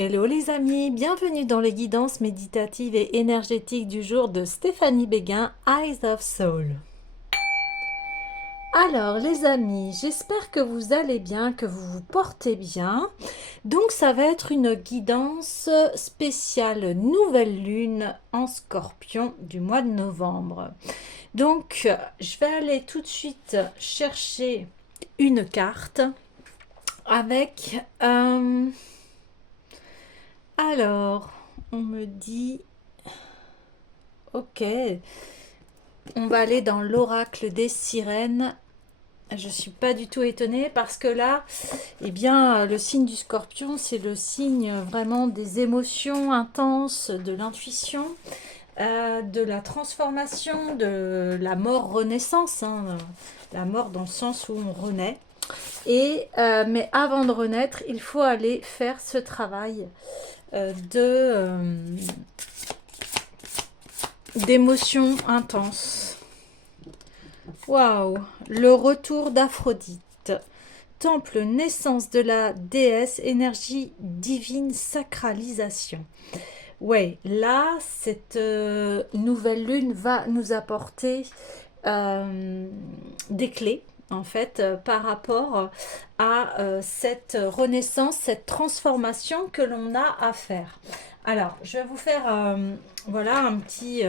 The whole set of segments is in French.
Hello les amis, bienvenue dans les guidances méditatives et énergétiques du jour de Stéphanie Béguin, Eyes of Soul. Alors les amis, j'espère que vous allez bien, que vous vous portez bien. Donc ça va être une guidance spéciale nouvelle lune en Scorpion du mois de novembre. Donc je vais aller tout de suite chercher une carte avec... alors, on me dit... Ok, on va aller dans l'oracle des sirènes. Je ne suis pas du tout étonnée parce que là, eh bien, le signe du scorpion, c'est le signe vraiment des émotions intenses, de l'intuition, de la transformation, de la mort-renaissance, hein, la mort dans le sens où on renaît. Mais avant de renaître, il faut aller faire ce travail d'émotions intenses. Waouh! Le retour d'Aphrodite. Temple naissance de la déesse, énergie divine, sacralisation. Ouais, là, cette nouvelle lune va nous apporter des clés, en fait, par rapport à cette renaissance, cette transformation que l'on a à faire. Alors, je vais vous faire voilà un petit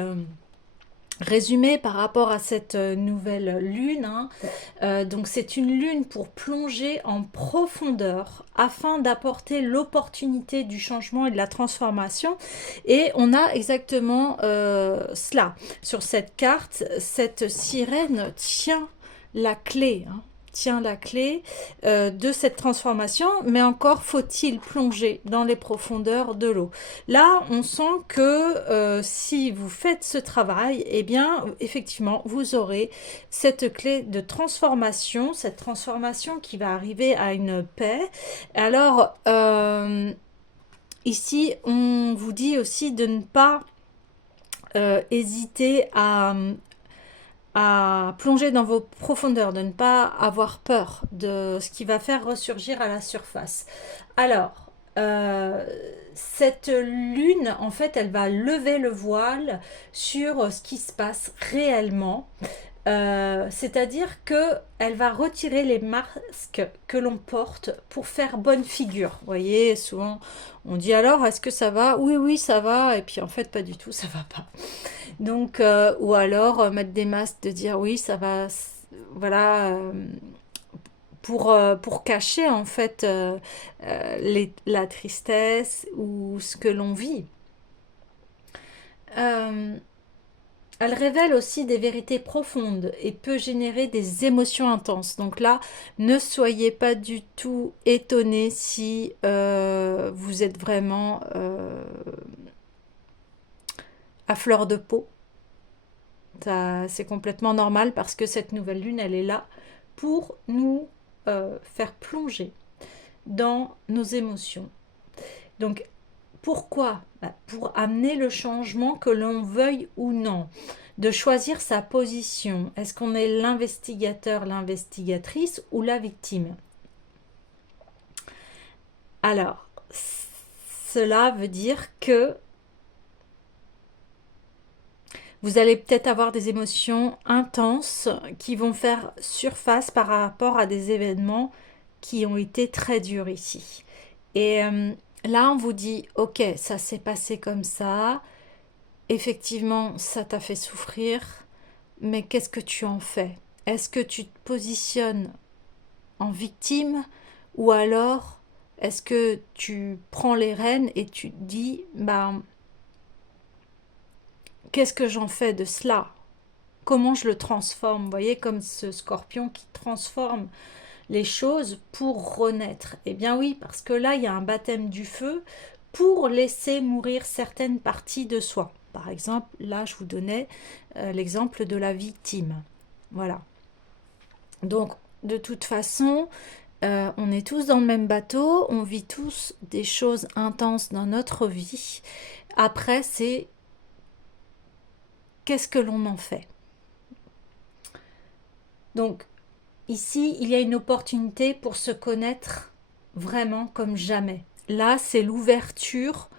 résumé par rapport à cette nouvelle lune. Hein. Donc c'est une lune pour plonger en profondeur afin d'apporter l'opportunité du changement et de la transformation. Et on a exactement cela. Sur cette carte, cette sirène tient la clé. Hein, tient la clé de cette transformation, mais encore faut-il plonger dans les profondeurs de l'eau. Là, on sent que si vous faites ce travail, eh bien, effectivement, vous aurez cette clé de transformation, cette transformation qui va arriver à une paix. Alors, ici, on vous dit aussi de ne pas hésiter à plonger dans vos profondeurs, de ne pas avoir peur de ce qui va faire ressurgir à la surface. Alors, cette lune, en fait, elle va lever le voile sur ce qui se passe réellement. C'est-à-dire que elle va retirer les masques que l'on porte pour faire bonne figure. Vous voyez, souvent on dit alors est-ce que ça va? Oui, oui, ça va. Et puis en fait, pas du tout, ça va pas. Donc, ou alors mettre des masques de dire oui, ça va, voilà, pour cacher en fait la tristesse ou ce que l'on vit. Euh, Elle révèle aussi des vérités profondes et peut générer des émotions intenses. Donc là, ne soyez pas du tout étonnés si vous êtes vraiment à fleur de peau. C'est complètement normal parce que cette nouvelle lune, elle est là pour nous faire plonger dans nos émotions. Donc, pourquoi? Pour amener le changement que l'on veuille ou non. De choisir sa position. Est-ce qu'on est l'investigateur, l'investigatrice ou la victime? Alors, cela veut dire que vous allez peut-être avoir des émotions intenses qui vont faire surface par rapport à des événements qui ont été très durs ici. Et là, on vous dit, ok, ça s'est passé comme ça, effectivement, ça t'a fait souffrir, mais qu'est-ce que tu en fais? Est-ce que tu te positionnes en victime ou alors est-ce que tu prends les rênes et tu te dis, bah, qu'est-ce que j'en fais de cela? Comment je le transforme? Vous voyez, comme ce scorpion qui transforme les choses pour renaître. Eh bien oui, parce que là, il y a un baptême du feu pour laisser mourir certaines parties de soi. Par exemple, là, je vous donnais l'exemple de la victime. Voilà. Donc, de toute façon, on est tous dans le même bateau, on vit tous des choses intenses dans notre vie. Après, c'est qu'est-ce que l'on en fait? Donc, ici, il y a une opportunité pour se connaître vraiment comme jamais. là, c'est l'ouverture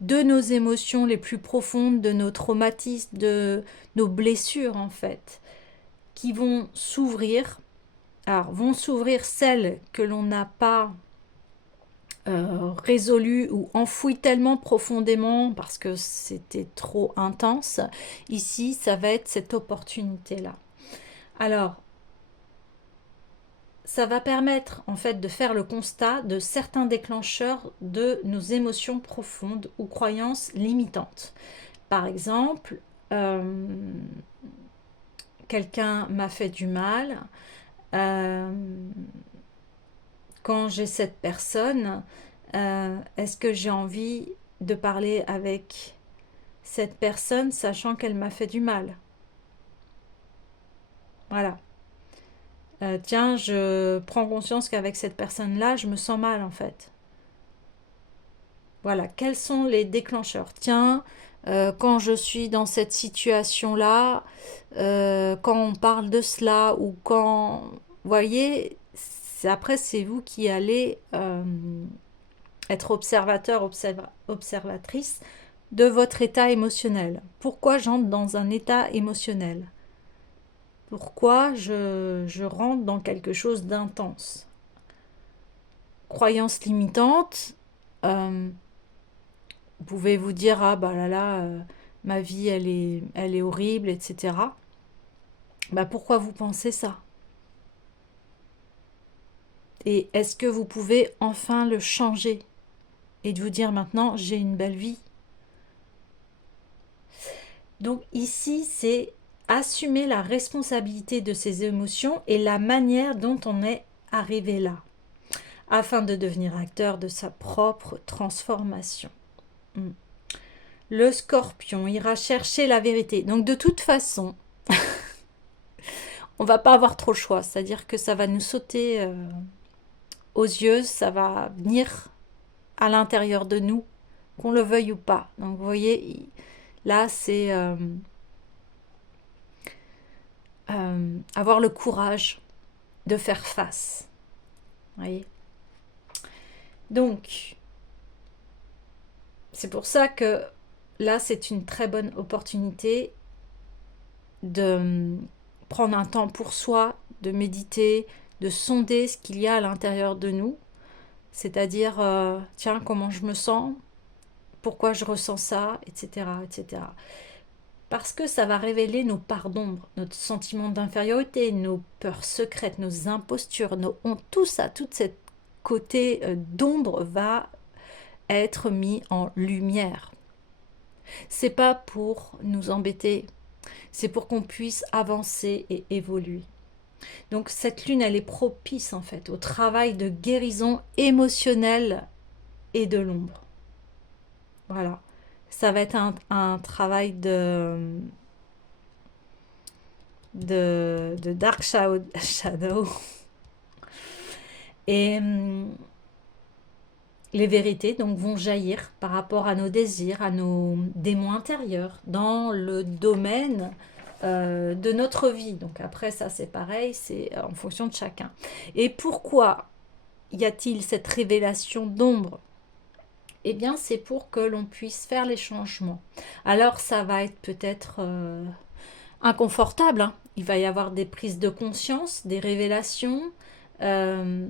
de nos émotions les plus profondes, de nos traumatismes, de nos blessures en fait, qui vont s'ouvrir. Alors, vont s'ouvrir celles que l'on n'a pas résolues ou enfouies tellement profondément parce que c'était trop intense. Ici, ça va être cette opportunité-là. Alors, ça va permettre en fait de faire le constat de certains déclencheurs de nos émotions profondes ou croyances limitantes. Par exemple, quelqu'un m'a fait du mal. Euh, quand j'ai cette personne, est-ce que j'ai envie de parler avec cette personne sachant qu'elle m'a fait du mal? Voilà. Tiens, je prends conscience qu'avec cette personne-là, je me sens mal en fait. Voilà, quels sont les déclencheurs? Tiens, quand je suis dans cette situation-là, quand on parle de cela ou quand... Vous voyez, après, c'est vous qui allez être observateur, observatrice de votre état émotionnel. Pourquoi j'entre dans un état émotionnel? Pourquoi je rentre dans quelque chose d'intense? Croyance limitante, vous pouvez vous dire ah bah là ma vie elle est horrible, etc. Bah pourquoi vous pensez ça? Et est-ce que vous pouvez enfin le changer et de vous dire maintenant j'ai une belle vie? Donc ici c'est assumer la responsabilité de ses émotions et la manière dont on est arrivé là, afin de devenir acteur de sa propre transformation. Le scorpion ira chercher la vérité. Donc de toute façon, on va pas avoir trop le choix. C'est-à-dire que ça va nous sauter aux yeux, ça va venir à l'intérieur de nous, qu'on le veuille ou pas. Donc vous voyez, là c'est avoir le courage de faire face. Vous voyez. Donc, c'est pour ça que là c'est une très bonne opportunité de prendre un temps pour soi, de méditer, de sonder ce qu'il y a à l'intérieur de nous. C'est-à-dire, tiens, comment je me sens, pourquoi je ressens ça, etc., etc. Parce que ça va révéler nos parts d'ombre, notre sentiment d'infériorité, nos peurs secrètes, nos impostures, nos hontes, tout ça, tout ce côté d'ombre va être mis en lumière. C'est pas pour nous embêter, c'est pour qu'on puisse avancer et évoluer. Donc cette lune, elle est propice en fait au travail de guérison émotionnelle et de l'ombre. Voilà. Ça va être un travail de dark shadow. Et les vérités donc vont jaillir par rapport à nos désirs, à nos démons intérieurs, dans le domaine de notre vie. Donc après ça c'est pareil, c'est en fonction de chacun. Et pourquoi y a-t-il cette révélation d'ombre? Eh bien c'est pour que l'on puisse faire les changements. Alors ça va être peut-être inconfortable, hein. Il va y avoir des prises de conscience, des révélations euh,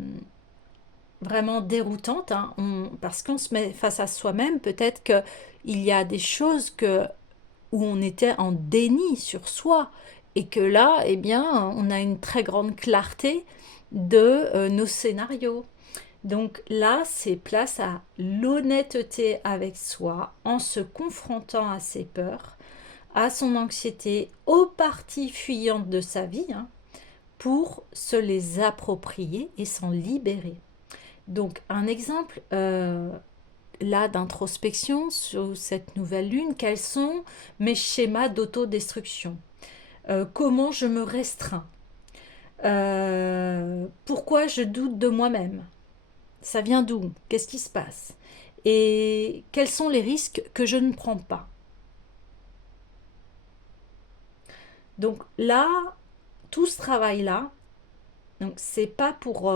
vraiment déroutantes, hein. Parce qu'on se met face à soi-même, peut-être qu'il y a des choses où on était en déni sur soi et que là, eh bien, on a une très grande clarté de nos scénarios. Donc là, c'est place à l'honnêteté avec soi en se confrontant à ses peurs, à son anxiété, aux parties fuyantes de sa vie, hein, pour se les approprier et s'en libérer. Donc un exemple là d'introspection sur cette nouvelle lune, quels sont mes schémas d'autodestruction? Comment je me restreins? Pourquoi je doute de moi-même? Ça vient d'où? Qu'est-ce qui se passe? Et quels sont les risques que je ne prends pas? Donc là, tout ce travail-là, donc c'est pas pour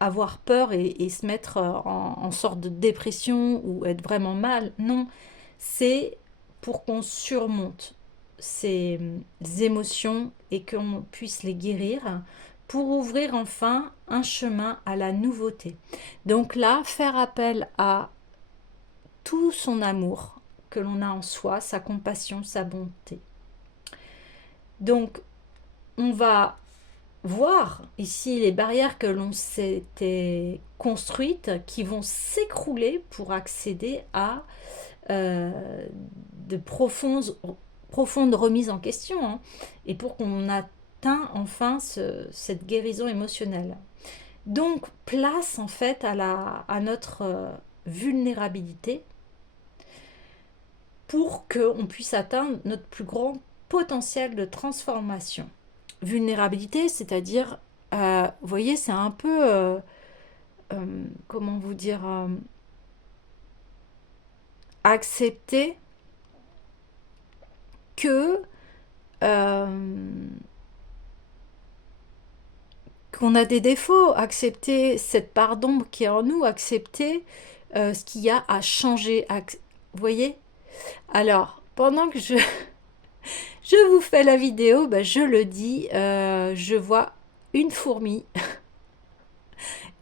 avoir peur et se mettre en sorte de dépression ou être vraiment mal. Non, c'est pour qu'on surmonte ces émotions et qu'on puisse les guérir pour ouvrir enfin un chemin à la nouveauté. Donc là, faire appel à tout son amour que l'on a en soi, sa compassion, sa bonté. Donc, on va voir ici les barrières que l'on s'était construites qui vont s'écrouler pour accéder à de profondes remises en question, hein, et pour qu'on atteint enfin cette guérison émotionnelle. Donc, place en fait à notre vulnérabilité pour qu'on puisse atteindre notre plus grand potentiel de transformation. Vulnérabilité, c'est-à-dire, vous voyez, c'est un peu, comment vous dire, accepter que qu'on a des défauts, accepter cette part d'ombre qui est en nous, accepter ce qu'il y a à changer. Vous voyez? Alors, pendant que je vous fais la vidéo, ben, je le dis, je vois une fourmi.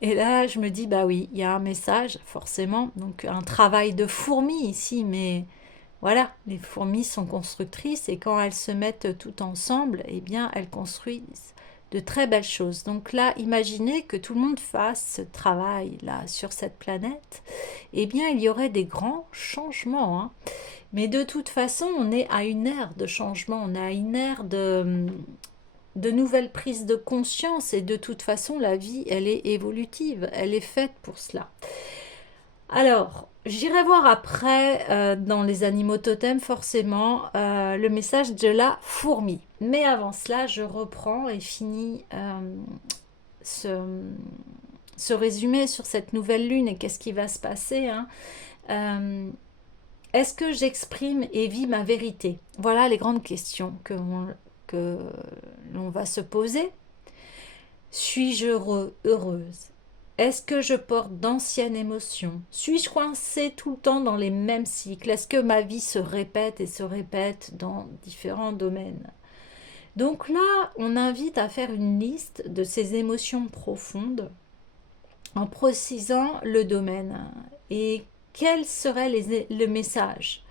Et là, je me dis, bah oui, il y a un message, forcément. Donc, un travail de fourmi ici, mais voilà, les fourmis sont constructrices et quand elles se mettent toutes ensemble, eh bien, elles construisent de très belles choses. Donc là, imaginez que tout le monde fasse ce travail-là sur cette planète, eh bien, il y aurait des grands changements, hein. Mais de toute façon, on est à une ère de changement, on est à une ère de nouvelles prises de conscience et de toute façon, la vie, elle est évolutive, elle est faite pour cela. Alors, j'irai voir après, dans les animaux totems, forcément, le message de la fourmi. Mais avant cela, je reprends et finis ce, ce résumé sur cette nouvelle lune et qu'est-ce qui va se passer, hein. Est-ce que j'exprime et vis ma vérité? Voilà les grandes questions que l'on va se poser. Suis-je heureuse? Est-ce que je porte d'anciennes émotions? Suis-je coincée tout le temps dans les mêmes cycles? Est-ce que ma vie se répète et se répète dans différents domaines? Donc là, on invite à faire une liste de ces émotions profondes en précisant le domaine et quel serait le message.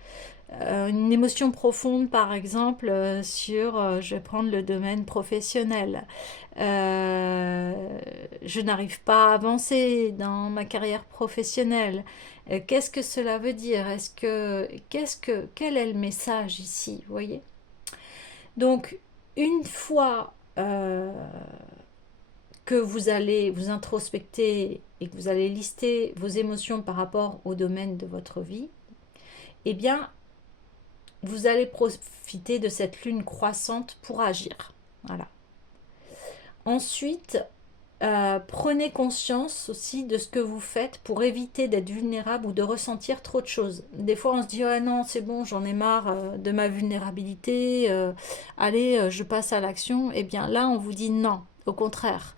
Une émotion profonde, par exemple, sur, je vais prendre le domaine professionnel. Je n'arrive pas à avancer dans ma carrière professionnelle. Qu'est-ce que cela veut dire? Quel est le message ici? Vous voyez? Donc, une fois que vous allez vous introspecter et que vous allez lister vos émotions par rapport au domaine de votre vie, eh bien, vous allez profiter de cette lune croissante pour agir. Voilà. Ensuite, prenez conscience aussi de ce que vous faites pour éviter d'être vulnérable ou de ressentir trop de choses. Des fois, on se dit, ah non, c'est bon, j'en ai marre de ma vulnérabilité, allez, je passe à l'action. Eh bien là, on vous dit non, au contraire.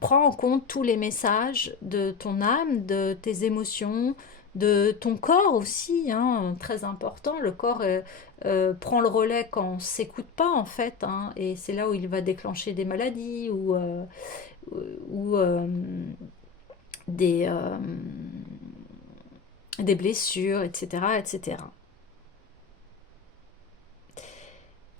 Prends en compte tous les messages de ton âme, de tes émotions, de ton corps aussi, hein, très important. Le corps prend le relais quand on ne s'écoute pas, en fait, hein, et c'est là où il va déclencher des maladies ou des, euh, des blessures, etc., etc.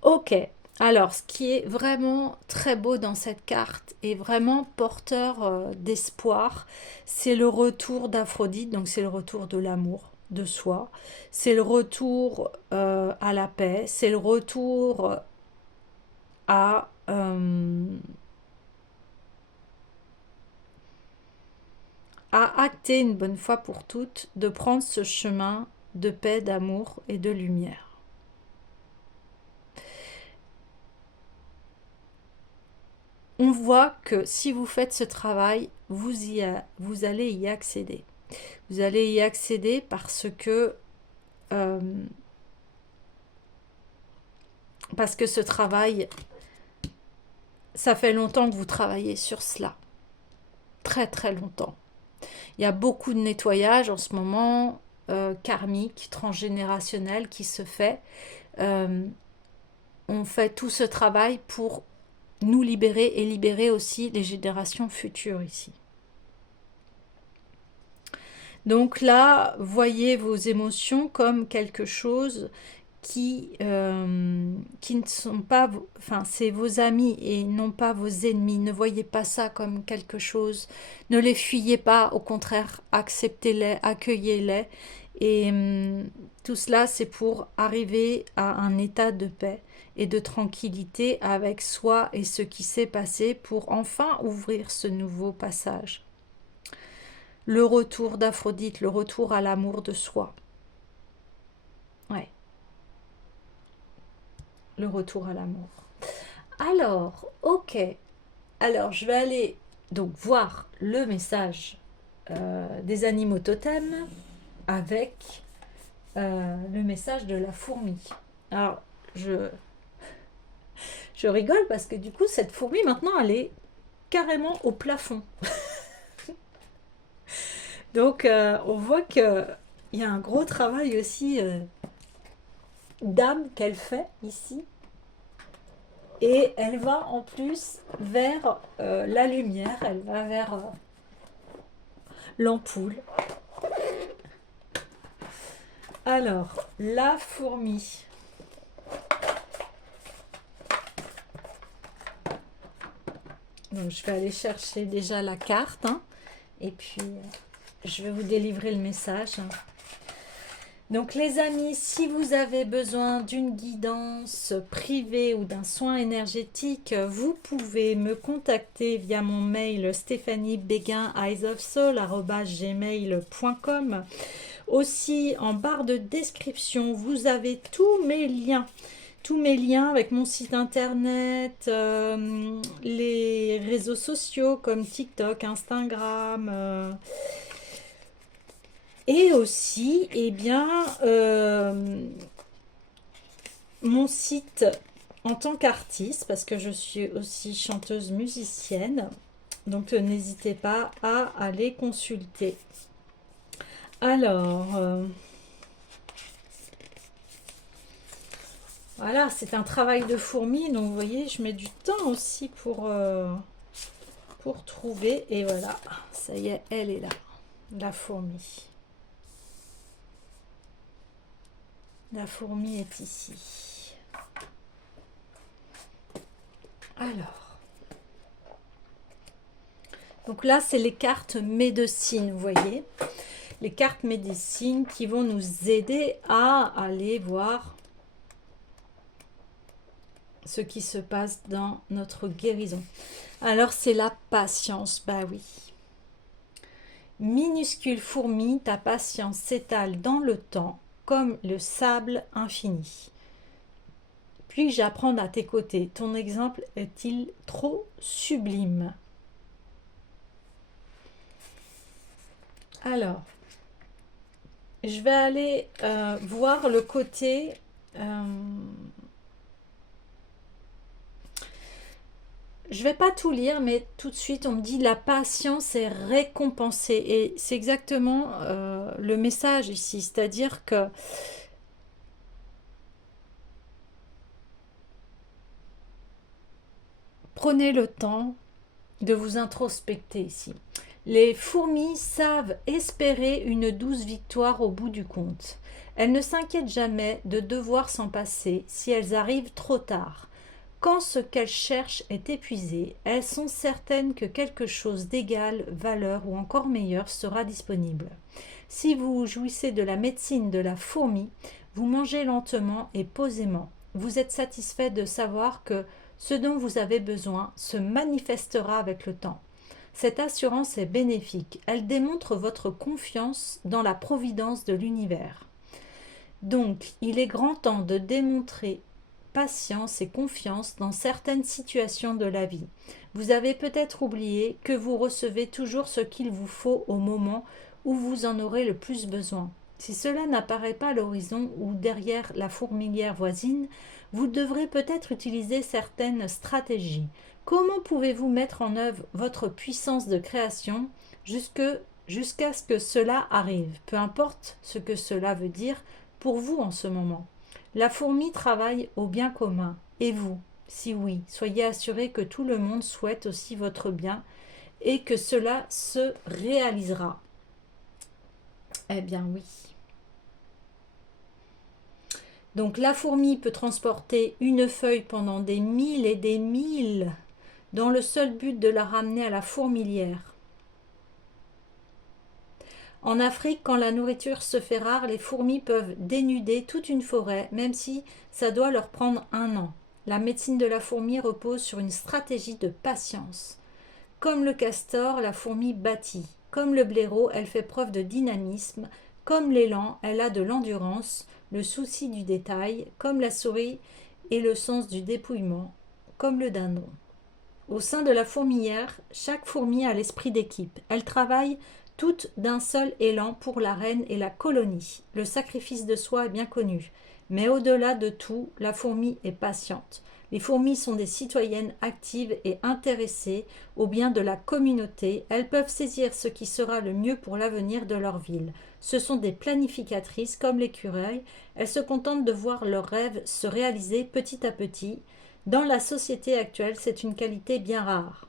Ok, alors ce qui est vraiment très beau dans cette carte et vraiment porteur d'espoir, c'est le retour d'Aphrodite, donc c'est le retour de l'amour de soi, c'est le retour à la paix, c'est le retour à, acter une bonne fois pour toutes de prendre ce chemin de paix, d'amour et de lumière. On voit que si vous faites ce travail, vous allez y accéder. Vous allez y accéder euh, parce que ce travail, ça fait longtemps que vous travaillez sur cela. très très longtemps. Il y a beaucoup de nettoyage en ce moment, karmique, transgénérationnel qui se fait. Euh, on fait tout ce travail pour nous libérer et libérer aussi les générations futures ici. Donc là, voyez vos émotions comme quelque chose qui ne sont pas, enfin, c'est vos amis et non pas vos ennemis. Ne voyez pas ça comme quelque chose. Ne les fuyez pas, au contraire, acceptez-les, accueillez-les. Et tout cela, c'est pour arriver à un état de paix et de tranquillité avec soi et ce qui s'est passé pour enfin ouvrir ce nouveau passage. Le retour d'Aphrodite, le retour à l'amour de soi. Ouais, le retour à l'amour. Alors, ok. Alors, je vais aller donc voir le message des animaux totems avec le message de la fourmi. Alors, je rigole parce que du coup, cette fourmi, maintenant, elle est carrément au plafond. Donc, on voit qu'il y a un gros travail aussi d'âme qu'elle fait ici. Et elle va en plus vers la lumière, elle va vers l'ampoule. Alors, la fourmi. Donc, je vais aller chercher déjà la carte. Hein, et puis, je vais vous délivrer le message. Donc les amis, si vous avez besoin d'une guidance privée ou d'un soin énergétique, vous pouvez me contacter via mon mail stéphaniebeguin@eyesofsoul@gmail.com. Aussi, en barre de description, vous avez tous mes liens avec mon site internet, les réseaux sociaux comme TikTok, Instagram, et aussi, eh bien, mon site en tant qu'artiste, parce que je suis aussi chanteuse musicienne. Donc, n'hésitez pas à aller consulter. Alors, voilà, c'est un travail de fourmi. Donc, vous voyez, je mets du temps aussi pour trouver. Et voilà, ça y est, elle est là, la fourmi. La fourmi est ici. Alors. Donc là, c'est les cartes médecine, vous voyez. Les cartes médecine qui vont nous aider à aller voir ce qui se passe dans notre guérison. Alors, c'est la patience, bah oui. Minuscule fourmi, ta patience s'étale dans le temps comme le sable infini. Puis-je apprendre à tes côtés? Ton exemple est-il trop sublime? Alors, je vais aller voir le côté... je vais pas tout lire, mais tout de suite, on me dit la patience est récompensée. Et c'est exactement le message ici. C'est-à-dire que prenez le temps de vous introspecter ici. Les fourmis savent espérer une douce victoire au bout du compte. Elles ne s'inquiètent jamais de devoir s'en passer si elles arrivent trop tard. Quand ce qu'elles cherchent est épuisé, elles sont certaines que quelque chose d'égal valeur ou encore meilleur sera disponible. Si vous jouissez de la médecine de la fourmi, vous mangez lentement et posément. Vous êtes satisfait de savoir que ce dont vous avez besoin se manifestera avec le temps. Cette assurance est bénéfique. Elle démontre votre confiance dans la providence de l'univers. Donc, il est grand temps de démontrer patience et confiance dans certaines situations de la vie. Vous avez peut-être oublié que vous recevez toujours ce qu'il vous faut au moment où vous en aurez le plus besoin. Si cela n'apparaît pas à l'horizon ou derrière la fourmilière voisine, vous devrez peut-être utiliser certaines stratégies. Comment pouvez-vous mettre en œuvre votre puissance de création jusqu'à ce que cela arrive, peu importe ce que cela veut dire pour vous en ce moment? La fourmi travaille au bien commun. Et vous? Si oui, soyez assurés que tout le monde souhaite aussi votre bien et que cela se réalisera. Eh bien oui. Donc la fourmi peut transporter une feuille pendant des milles et des milles dans le seul but de la ramener à la fourmilière. En Afrique, quand la nourriture se fait rare, les fourmis peuvent dénuder toute une forêt, même si ça doit leur prendre un an. La médecine de la fourmi repose sur une stratégie de patience. Comme le castor, la fourmi bâtit. Comme le blaireau, elle fait preuve de dynamisme. Comme l'élan, elle a de l'endurance, le souci du détail. Comme la souris et le sens du dépouillement. Comme le dindon. Au sein de la fourmilière, chaque fourmi a l'esprit d'équipe. Elle travaille toutes d'un seul élan pour la reine et la colonie. Le sacrifice de soi est bien connu. Mais au-delà de tout, la fourmi est patiente. Les fourmis sont des citoyennes actives et intéressées au bien de la communauté. Elles peuvent saisir ce qui sera le mieux pour l'avenir de leur ville. Ce sont des planificatrices comme l'écureuil. Elles se contentent de voir leurs rêves se réaliser petit à petit. Dans la société actuelle, c'est une qualité bien rare.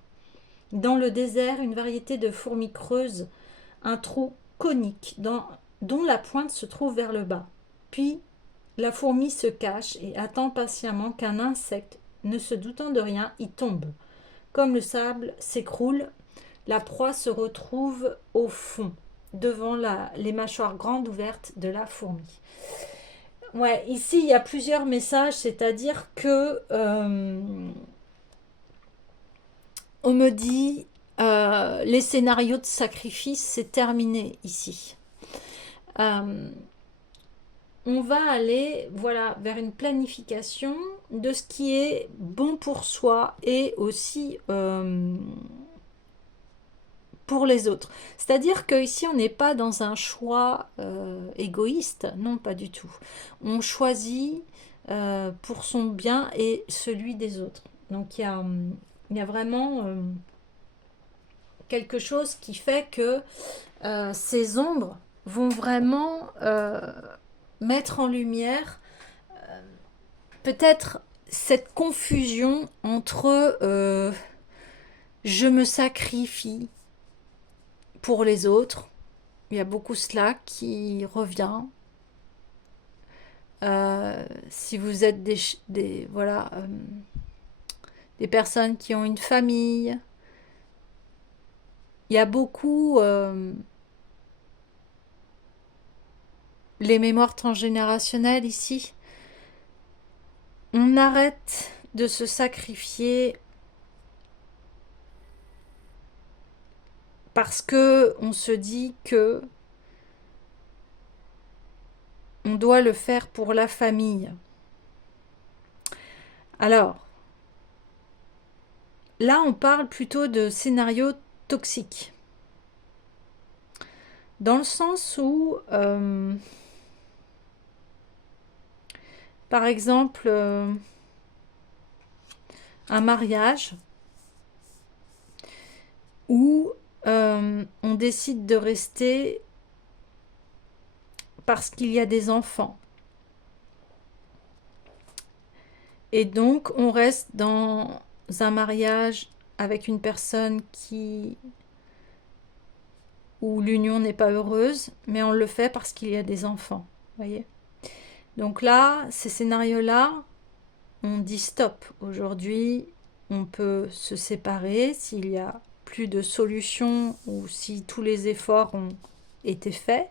Dans le désert, une variété de fourmis creuse un trou conique dont la pointe se trouve vers le bas. Puis, la fourmi se cache et attend patiemment qu'un insecte, ne se doutant de rien, y tombe. Comme le sable s'écroule, la proie se retrouve au fond, devant les mâchoires grandes ouvertes de la fourmi. Ouais, ici il y a plusieurs messages, c'est-à-dire que on me dit les scénarios de sacrifice, c'est terminé ici. On va aller voilà, vers une planification de ce qui est bon pour soi et aussi pour les autres. C'est-à-dire qu'ici, on n'est pas dans un choix égoïste, non, pas du tout. On choisit pour son bien et celui des autres. Donc il y a vraiment quelque chose qui fait que ces ombres vont vraiment mettre en lumière peut-être cette confusion entre je me sacrifie pour les autres. Il y a beaucoup cela qui revient. Si vous êtes voilà, des personnes qui ont une famille, il y a beaucoup les mémoires transgénérationnelles ici. On arrête de se sacrifier parce que on se dit que on doit le faire pour la famille. Alors, là, on parle plutôt de scénarios toxiques. Dans le sens où, par exemple, un mariage où on décide de rester parce qu'il y a des enfants. Et donc, on reste dans un mariage avec une personne où l'union n'est pas heureuse, mais on le fait parce qu'il y a des enfants. Voyez ? Donc là, ces scénarios-là, on dit stop. Aujourd'hui, on peut se séparer s'il y a plus de solutions ou si tous les efforts ont été faits.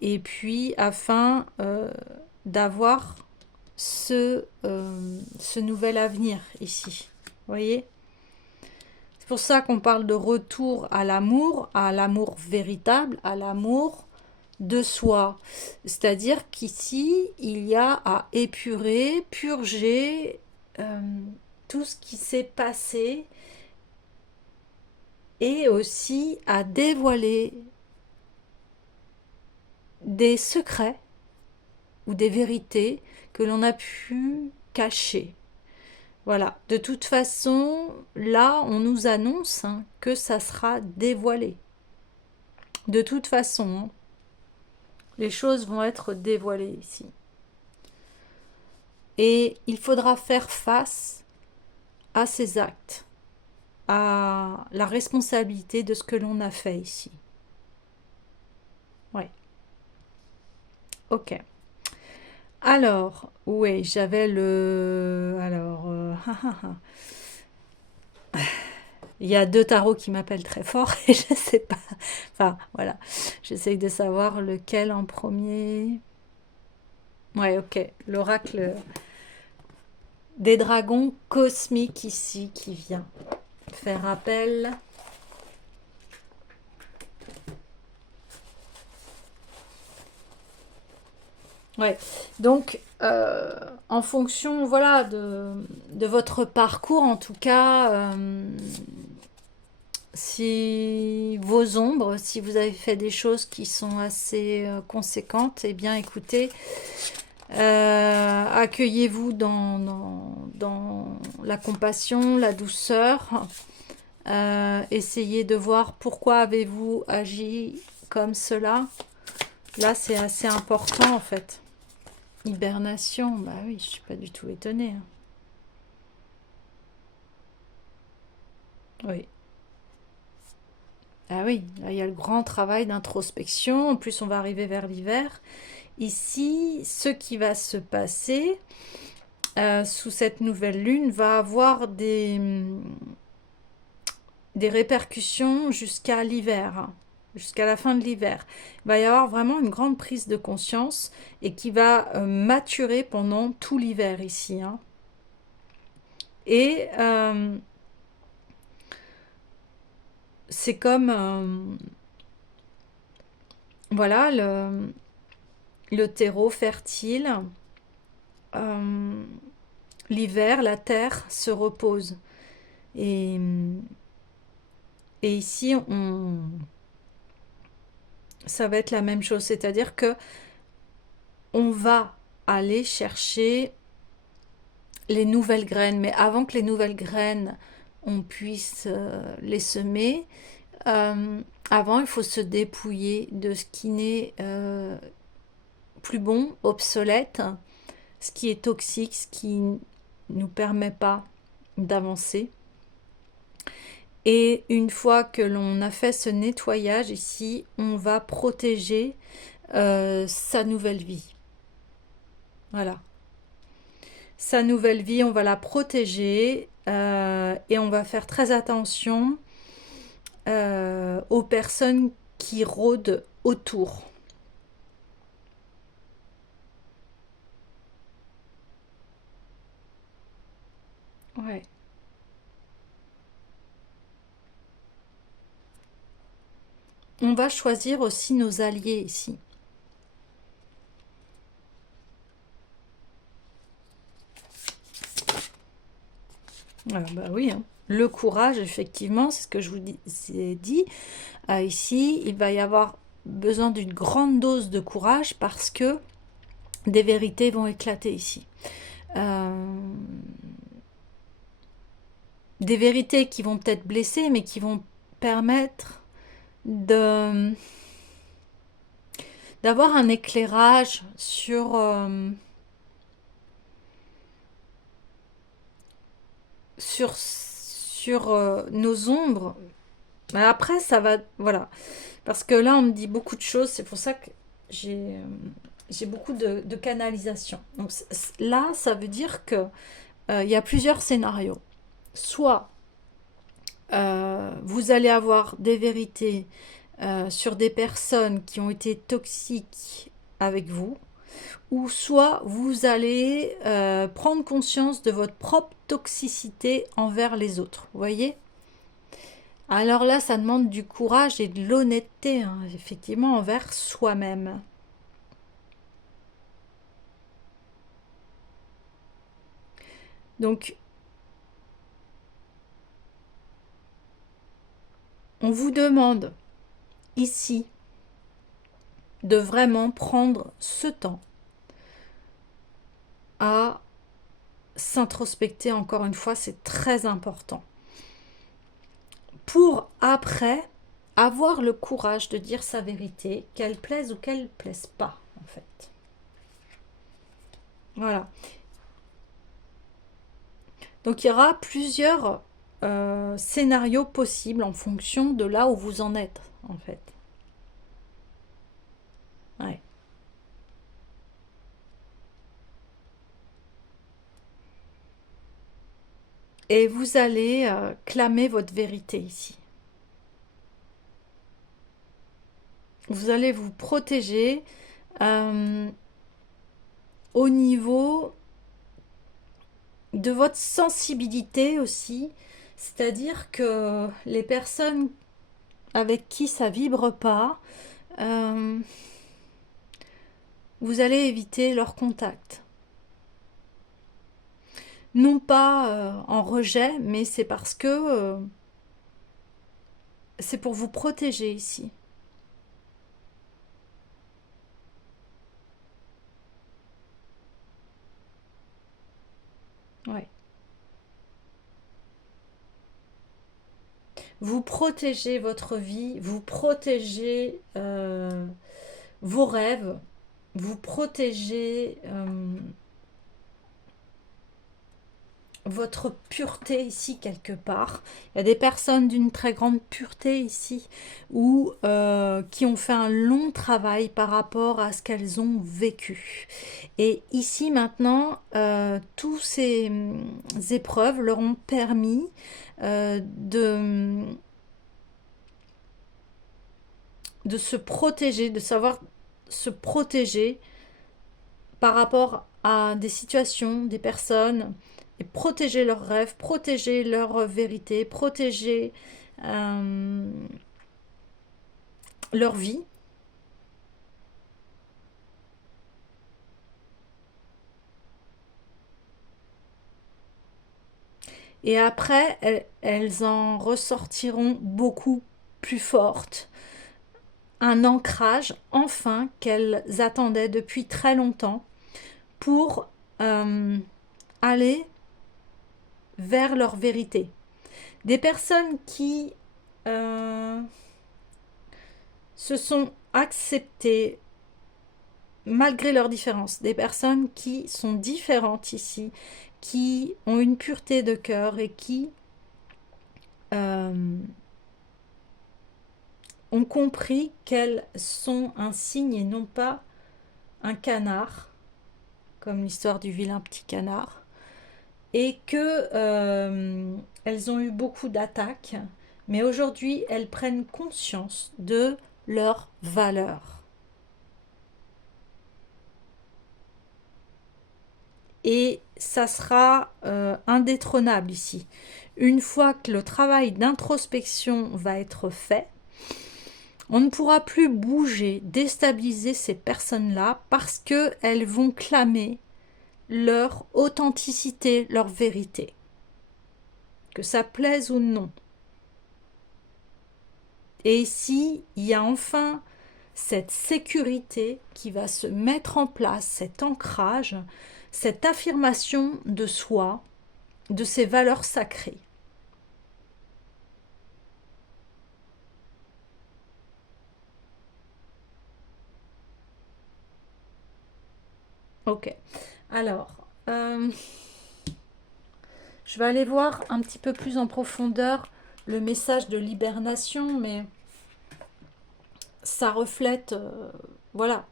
Et puis, afin d'avoir ce nouvel avenir ici. Vous voyez ? C'est pour ça qu'on parle de retour à l'amour véritable, à l'amour de soi. C'est-à-dire qu'ici, il y a à épurer, purger tout ce qui s'est passé et aussi à dévoiler des secrets ou des vérités que l'on a pu cacher. Voilà, de toute façon, là, on nous annonce que ça sera dévoilé. De toute façon, les choses vont être dévoilées ici. Et il faudra faire face à ces actes, à la responsabilité de ce que l'on a fait ici. Ouais. Ok. Alors, oui, j'avais le... Alors, il y a deux tarots qui m'appellent très fort et je ne sais pas. Enfin, voilà. J'essaye de savoir lequel en premier. Ouais, ok. L'oracle des dragons cosmiques ici qui vient faire appel. Ouais. Donc, en fonction, voilà, de votre parcours, en tout cas, si vos ombres, si vous avez fait des choses qui sont assez conséquentes, eh bien, écoutez, accueillez-vous dans la compassion, la douceur. Essayez de voir pourquoi avez-vous agi comme cela. Là, c'est assez important, en fait. Hibernation, bah oui, je suis pas du tout étonnée. Oui. Ah oui, là, il y a le grand travail d'introspection. En plus, on va arriver vers l'hiver. Ici, ce qui va se passer sous cette nouvelle lune va avoir des répercussions jusqu'à l'hiver, jusqu'à la fin de l'hiver. Il va y avoir vraiment une grande prise de conscience et qui va maturer pendant tout l'hiver ici. Et c'est comme, voilà, le terreau fertile. euh, L'hiver, la terre se repose. Et, et ici, ça va être la même chose. C'est-à-dire que on va aller chercher les nouvelles graines. Mais avant que les nouvelles graines, on puisse les semer, avant, il faut se dépouiller de ce qui n'est plus bon, obsolète, ce qui est toxique, ce qui ne nous permet pas d'avancer. Et une fois que l'on a fait ce nettoyage ici, on va protéger sa nouvelle vie. Voilà. Sa nouvelle vie, on va la protéger et on va faire très attention aux personnes qui rôdent autour. Ouais. On va choisir aussi nos alliés ici. Bah oui, hein. Le courage, effectivement, c'est ce que je vous ai dit. Ici, il va y avoir besoin d'une grande dose de courage parce que des vérités vont éclater ici. Des vérités qui vont peut-être blesser, mais qui vont permettre de d'avoir un éclairage sur nos ombres. Mais après, ça va, voilà. Parce que là, on me dit beaucoup de choses, c'est pour ça que j'ai beaucoup de canalisation. Donc là, ça veut dire que il y a plusieurs scénarios. Soit vous allez avoir des vérités sur des personnes qui ont été toxiques avec vous, ou soit vous allez prendre conscience de votre propre toxicité envers les autres. Vous voyez? Alors là, ça demande du courage et de l'honnêteté, effectivement, envers soi-même. Donc, on vous demande ici de vraiment prendre ce temps à s'introspecter. Encore une fois, c'est très important. Pour après avoir le courage de dire sa vérité, qu'elle plaise ou qu'elle plaise pas, en fait. Voilà. Donc il y aura plusieurs scénarios possibles en fonction de là où vous en êtes, en fait. Ouais. Et vous allez clamer votre vérité ici. Vous allez vous protéger euh, au niveau de votre sensibilité aussi. C'est-à-dire que les personnes avec qui ça vibre pas, euh, vous allez éviter leur contact. Non pas en rejet, mais c'est parce que c'est pour vous protéger ici. Ouais. Vous protégez votre vie, vous protégez vos rêves, vous protégez votre pureté ici quelque part. Il y a des personnes d'une très grande pureté ici ou qui ont fait un long travail par rapport à ce qu'elles ont vécu. Et ici maintenant, tous ces épreuves leur ont permis de se protéger, de savoir se protéger par rapport à des situations, des personnes, et protéger leurs rêves, protéger leur vérité, protéger euh, leur vie. Et après, elles en ressortiront beaucoup plus fortes. Un ancrage, enfin, qu'elles attendaient depuis très longtemps pour aller vers leur vérité. Des personnes qui se sont acceptées malgré leurs différences, des personnes qui sont différentes ici, qui ont une pureté de cœur et qui euh, ont compris qu'elles sont un signe et non pas un canard, comme l'histoire du vilain petit canard, et que elles ont eu beaucoup d'attaques, mais aujourd'hui elles prennent conscience de leur valeur. Et ça sera indétrônable ici. Une fois que le travail d'introspection va être fait, on ne pourra plus bouger, déstabiliser ces personnes-là parce qu'elles vont clamer leur authenticité, leur vérité. Que ça plaise ou non. Et ici, il y a enfin cette sécurité qui va se mettre en place, cet ancrage, cette affirmation de soi, de ses valeurs sacrées. Ok. Alors, je vais aller voir un petit peu plus en profondeur le message de l'hibernation, mais ça reflète, voilà,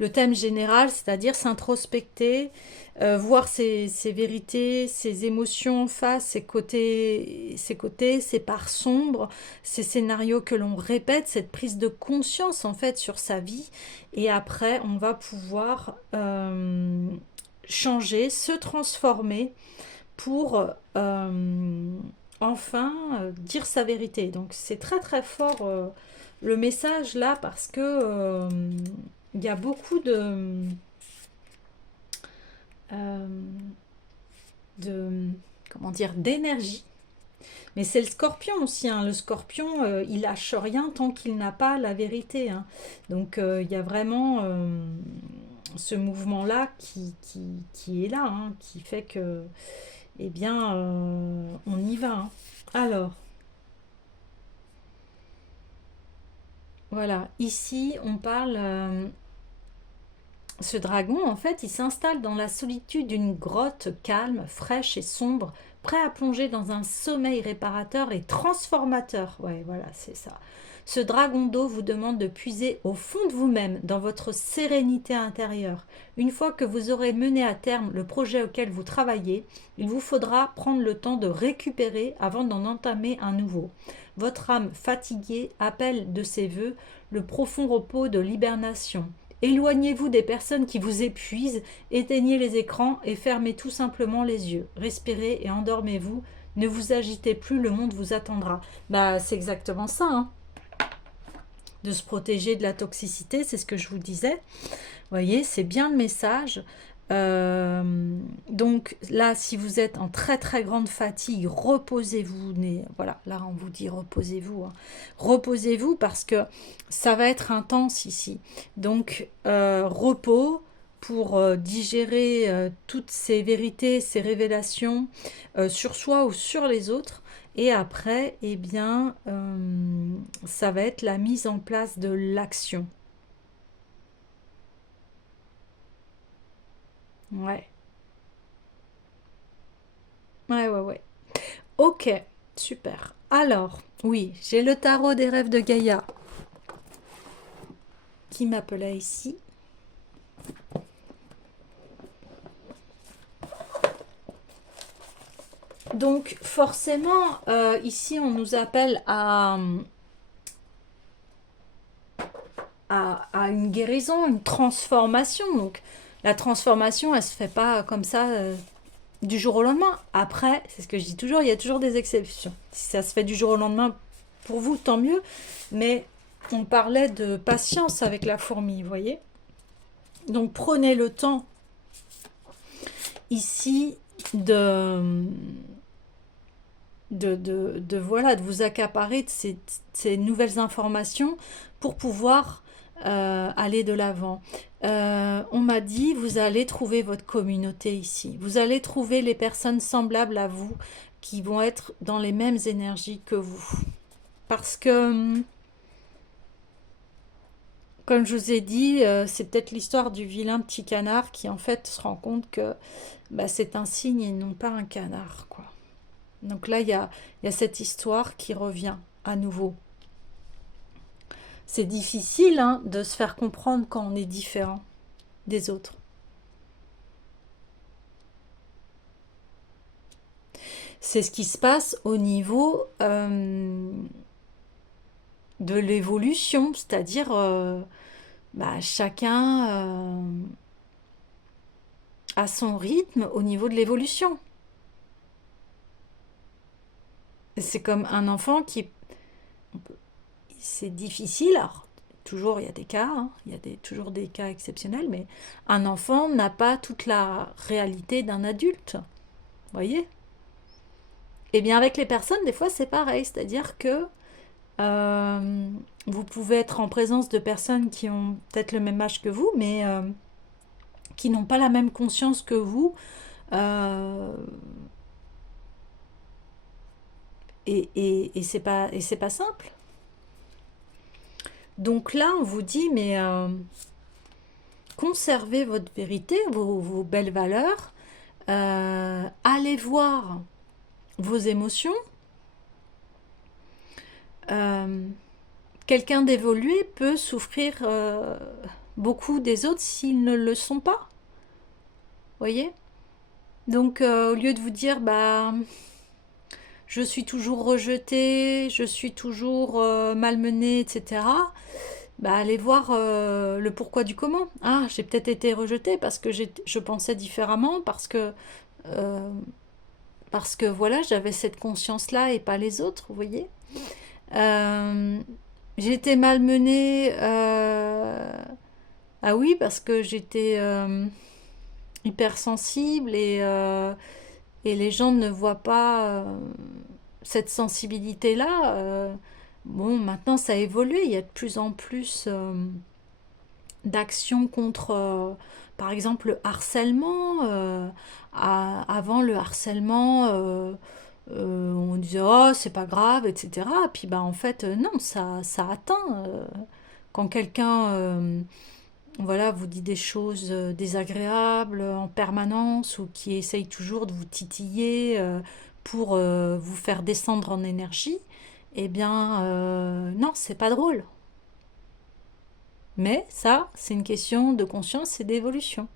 le thème général, c'est-à-dire s'introspecter, voir ses vérités, ses émotions en face, ses parts sombres, ces scénarios que l'on répète, cette prise de conscience en fait sur sa vie. Et après, on va pouvoir changer, se transformer pour enfin dire sa vérité. Donc c'est très très fort le message là parce que il y a beaucoup euh, de comment dire d'énergie Mais c'est le scorpion aussi, hein. Le scorpion, il lâche rien tant qu'il n'a pas la vérité, hein. Donc il y a vraiment ce mouvement-là qui est là, hein, qui fait que, eh bien, on y va, hein. Alors, voilà, ici on parle, ce dragon, en fait, il s'installe dans la solitude d'une grotte calme, fraîche et sombre, prêt à plonger dans un sommeil réparateur et transformateur. Ouais, voilà, c'est ça. Ce dragon d'eau vous demande de puiser au fond de vous-même, dans votre sérénité intérieure. Une fois que vous aurez mené à terme le projet auquel vous travaillez, il vous faudra prendre le temps de récupérer avant d'en entamer un nouveau. Votre âme fatiguée appelle de ses voeux le profond repos de l'hibernation. Éloignez-vous des personnes qui vous épuisent, éteignez les écrans et fermez tout simplement les yeux. Respirez et endormez-vous. Ne vous agitez plus, le monde vous attendra. Bah, c'est exactement ça, hein. De se protéger de la toxicité, c'est ce que je vous disais. Vous voyez, c'est bien le message. Donc là, si vous êtes en très très grande fatigue, reposez-vous. Voilà, là on vous dit reposez-vous, hein. Reposez-vous parce que ça va être intense ici. Donc repos pour digérer toutes ces vérités, ces révélations sur soi ou sur les autres. Et après, eh bien, ça va être la mise en place de l'action. Ouais, ouais. Ok, super. Alors, oui, j'ai le tarot des rêves de Gaïa qui m'appelait ici. Donc, forcément, ici, on nous appelle à une guérison, une transformation. Donc, la transformation, elle se fait pas comme ça du jour au lendemain. Après, c'est ce que je dis toujours, il y a toujours des exceptions. Si ça se fait du jour au lendemain, pour vous, tant mieux. Mais on parlait de patience avec la fourmi, vous voyez. Donc prenez le temps ici voilà, de vous accaparer de ces nouvelles informations pour pouvoir aller de l'avant. On m'a dit, vous allez trouver votre communauté ici. Vous allez trouver les personnes semblables à vous qui vont être dans les mêmes énergies que vous. Parce que, comme je vous ai dit, c'est peut-être l'histoire du vilain petit canard qui en fait se rend compte que bah, c'est un cygne et non pas un canard, quoi. Donc là, il y a cette histoire qui revient à nouveau. C'est difficile, hein, de se faire comprendre quand on est différent des autres. C'est ce qui se passe au niveau de l'évolution, c'est-à-dire bah, chacun a son rythme au niveau de l'évolution. C'est comme un enfant qui... C'est difficile, alors toujours il y a des cas, hein, il y a toujours des cas exceptionnels, mais un enfant n'a pas toute la réalité d'un adulte, vous voyez. Et bien avec les personnes, des fois c'est pareil, c'est-à-dire que euh, vous pouvez être en présence de personnes qui ont peut-être le même âge que vous, mais qui n'ont pas la même conscience que vous. euh, et c'est pas simple. Donc là, on vous dit, mais conservez votre vérité, vos belles valeurs, allez voir vos émotions. Euh, Quelqu'un d'évolué peut souffrir beaucoup des autres s'ils ne le sont pas. Voyez. Donc au lieu de vous dire bah je suis toujours rejetée, je suis toujours malmenée, etc. Bah allez voir le pourquoi du comment. Ah, j'ai peut-être été rejetée parce que je pensais différemment, euh, parce que voilà, j'avais cette conscience-là et pas les autres, vous voyez. Euh, j'ai été malmenée. Ah oui, parce que j'étais hypersensible et les gens ne voient pas cette sensibilité-là, bon, maintenant ça a évolué, il y a de plus en plus d'actions contre, par exemple, le harcèlement. Avant, le harcèlement, on disait oh c'est pas grave, etc. Puis bah en fait non, ça atteint. Quand quelqu'un voilà, vous dit des choses désagréables en permanence ou qui essaye toujours de vous titiller pour vous faire descendre en énergie, eh bien non, c'est pas drôle. Mais ça, c'est une question de conscience et d'évolution.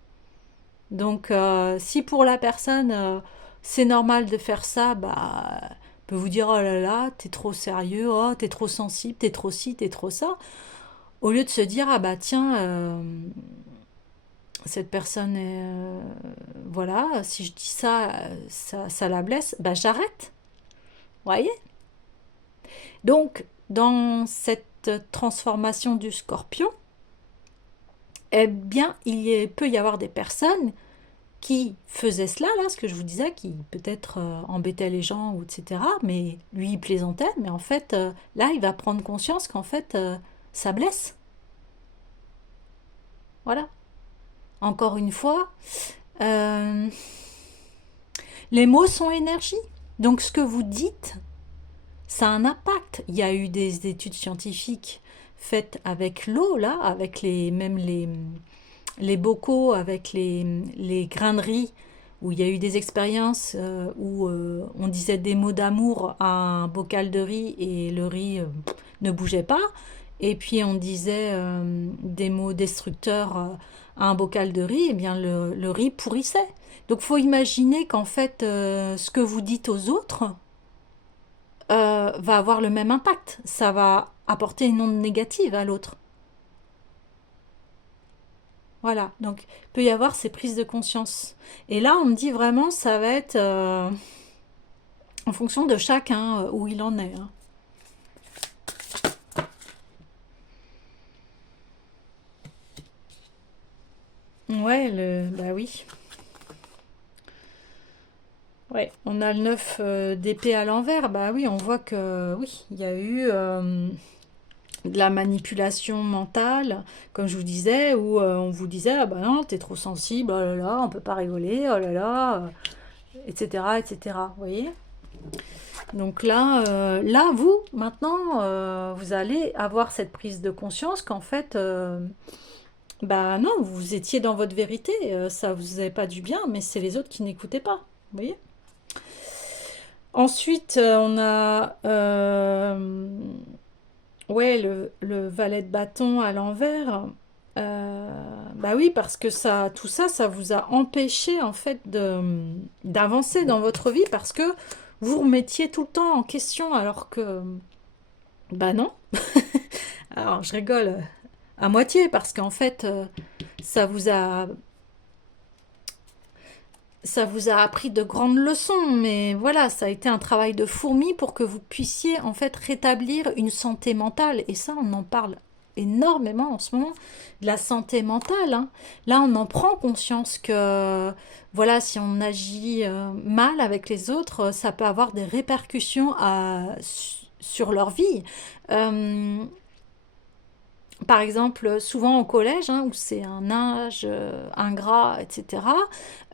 Donc, si pour la personne, c'est normal de faire ça, bah, elle peut vous dire, oh là là, t'es trop sérieux, oh, t'es trop sensible, t'es trop ci, t'es trop ça. Au lieu de se dire, ah bah tiens, cette personne est, voilà, si je dis ça, ça la blesse, bah j'arrête. Vous voyez? Donc, dans cette transformation du scorpion, eh bien, peut y avoir des personnes qui faisait cela, là, ce que je vous disais, qui peut-être embêtait les gens, ou etc. Mais lui, il plaisantait, mais en fait, là, il va prendre conscience qu'en fait, ça blesse. Voilà. Encore une fois, euh, les mots sont énergie. Donc, ce que vous dites, ça a un impact. Il y a eu des études scientifiques faites avec l'eau, là, avec même les bocaux avec les grains de riz, où il y a eu des expériences où on disait des mots d'amour à un bocal de riz et le riz ne bougeait pas. Et puis on disait des mots destructeurs à un bocal de riz, et bien le riz pourrissait. Donc faut imaginer qu'en fait ce que vous dites aux autres va avoir le même impact. Ça va apporter une onde négative à l'autre. Voilà, donc il peut y avoir ces prises de conscience. Et là, on me dit vraiment, ça va être en fonction de chacun où il en est, hein. Ouais, bah oui. Ouais, on a le 9 d'épée à l'envers. Bah oui, on voit que oui, il y a eu de la manipulation mentale, comme je vous disais, où on vous disait, ah bah non, t'es trop sensible, oh là là, on peut pas rigoler, oh là là, etc., etc. Vous voyez? Donc là, vous, maintenant, vous allez avoir cette prise de conscience qu'en fait, bah non, vous étiez dans votre vérité, ça vous faisait pas du bien, mais c'est les autres qui n'écoutaient pas. Vous voyez? Ensuite, on a ouais, le valet de bâton à l'envers. Bah oui, parce que ça, tout ça, ça vous a empêché en fait d'avancer dans votre vie parce que vous remettiez tout le temps en question alors que bah non. Alors je rigole à moitié parce qu'en fait ça vous a ça vous a appris de grandes leçons, mais voilà, ça a été un travail de fourmi pour que vous puissiez en fait rétablir une santé mentale. Et ça, on en parle énormément en ce moment, de la santé mentale, hein. Là, on en prend conscience que voilà, si on agit mal avec les autres, ça peut avoir des répercussions sur leur vie. Euh, Par exemple, souvent au collège, hein, où c'est un âge ingrat, etc.,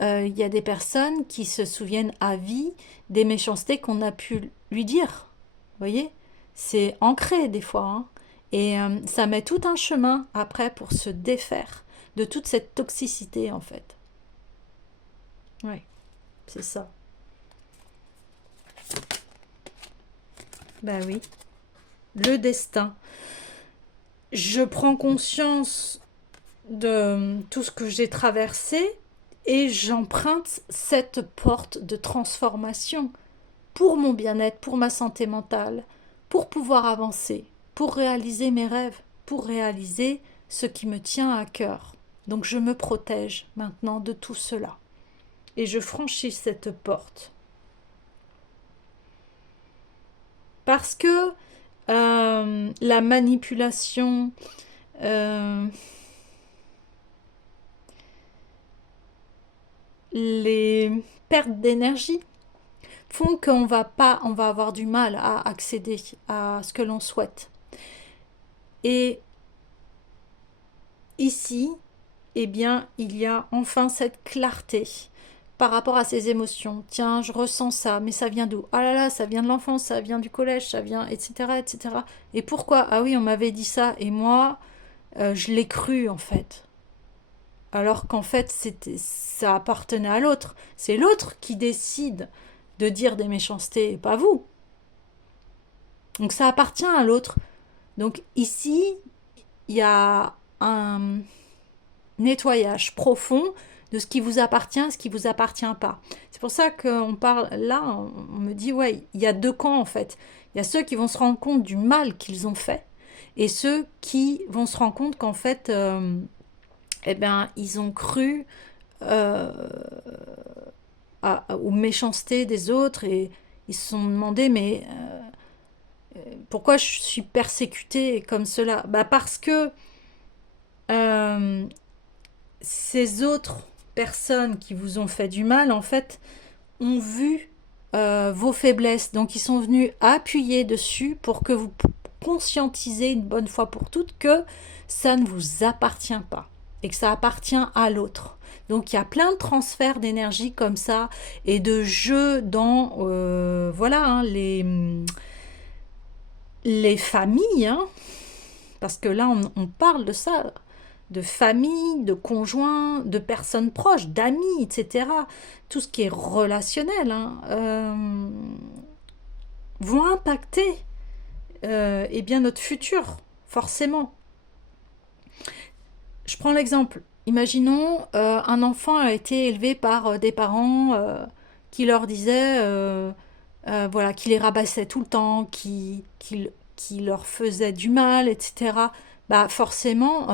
il y a des personnes qui se souviennent à vie des méchancetés qu'on a pu lui dire. Vous voyez? C'est ancré des fois, hein. Et ça met tout un chemin après pour se défaire de toute cette toxicité, en fait. Ouais, c'est ça. Ben oui. Le destin. Je prends conscience de tout ce que j'ai traversé et j'emprunte cette porte de transformation pour mon bien-être, pour ma santé mentale, pour pouvoir avancer, pour réaliser mes rêves, pour réaliser ce qui me tient à cœur. Donc je me protège maintenant de tout cela et je franchis cette porte parce que la manipulation, euh, les pertes d'énergie, font qu'on va pas, on va avoir du mal à accéder à ce que l'on souhaite. Et ici, eh bien, il y a enfin cette clarté par rapport à ces émotions. Tiens, je ressens ça, mais ça vient d'où? Ah là là, ça vient de l'enfance, ça vient du collège, ça vient, etc., etc. Et pourquoi? Ah oui, on m'avait dit ça, et moi, je l'ai cru, en fait. Alors qu'en fait, ça appartenait à l'autre. C'est l'autre qui décide de dire des méchancetés, et pas vous. Donc ça appartient à l'autre. Donc ici, il y a un nettoyage profond de ce qui vous appartient, ce qui vous appartient pas. C'est pour ça qu'on parle là, on me dit ouais, il y a deux camps en fait. Il y a ceux qui vont se rendre compte du mal qu'ils ont fait et ceux qui vont se rendre compte qu'en fait, eh ben, ils ont cru euh, aux méchancetés des autres et ils se sont demandé mais pourquoi je suis persécuté comme cela? Bah parce que euh, ces autres personnes qui vous ont fait du mal, en fait, ont vu vos faiblesses. Donc, ils sont venus appuyer dessus pour que vous conscientisez une bonne fois pour toutes que ça ne vous appartient pas et que ça appartient à l'autre. Donc, il y a plein de transferts d'énergie comme ça et de jeux dans voilà, hein, les familles, hein, parce que là, on parle de ça, de famille, de conjoints, de personnes proches, d'amis, etc. Tout ce qui est relationnel, hein, vont impacter eh bien notre futur, forcément. Je prends l'exemple. Imaginons un enfant a été élevé par des parents qui leur disaient voilà, qui les rabassaient tout le temps, qui leur faisaient du mal, etc. Bah forcément,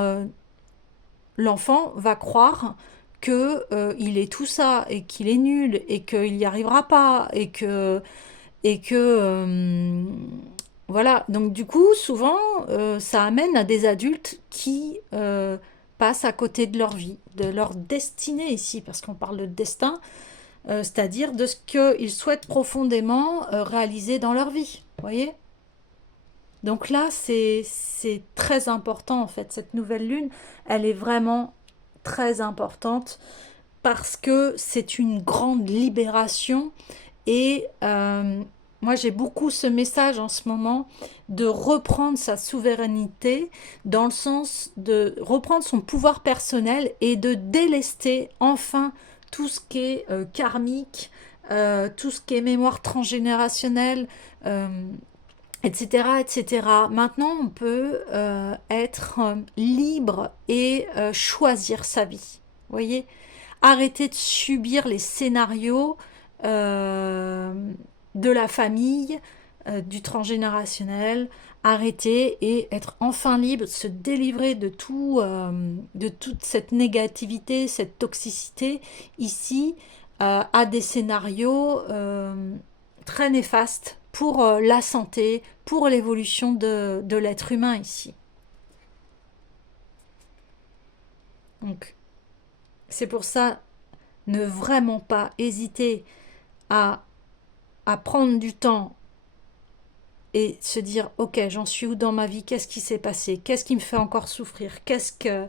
l'enfant va croire que il est tout ça et qu'il est nul et qu'il n'y arrivera pas et que voilà. Donc du coup, souvent, ça amène à des adultes qui passent à côté de leur vie, de leur destinée ici, parce qu'on parle de destin, c'est-à-dire de ce qu'ils souhaitent profondément réaliser dans leur vie. Vous voyez? Donc là, c'est très important en fait. Cette nouvelle lune, elle est vraiment très importante parce que c'est une grande libération et moi j'ai beaucoup ce message en ce moment de reprendre sa souveraineté dans le sens de reprendre son pouvoir personnel et de délester enfin tout ce qui est karmique, tout ce qui est mémoire transgénérationnelle, euh, etc., etc. Maintenant, on peut être libre et choisir sa vie. Vous voyez? Arrêter de subir les scénarios euh, de la famille, du transgénérationnel, arrêter et être enfin libre, se délivrer de toute cette négativité, cette toxicité ici, à des scénarios très néfastes pour la santé, pour l'évolution de l'être humain ici. Donc, c'est pour ça, ne vraiment pas hésiter à, à prendre du temps et se dire, ok, j'en suis où dans ma vie, qu'est-ce qui s'est passé, qu'est-ce qui me fait encore souffrir, qu'est-ce que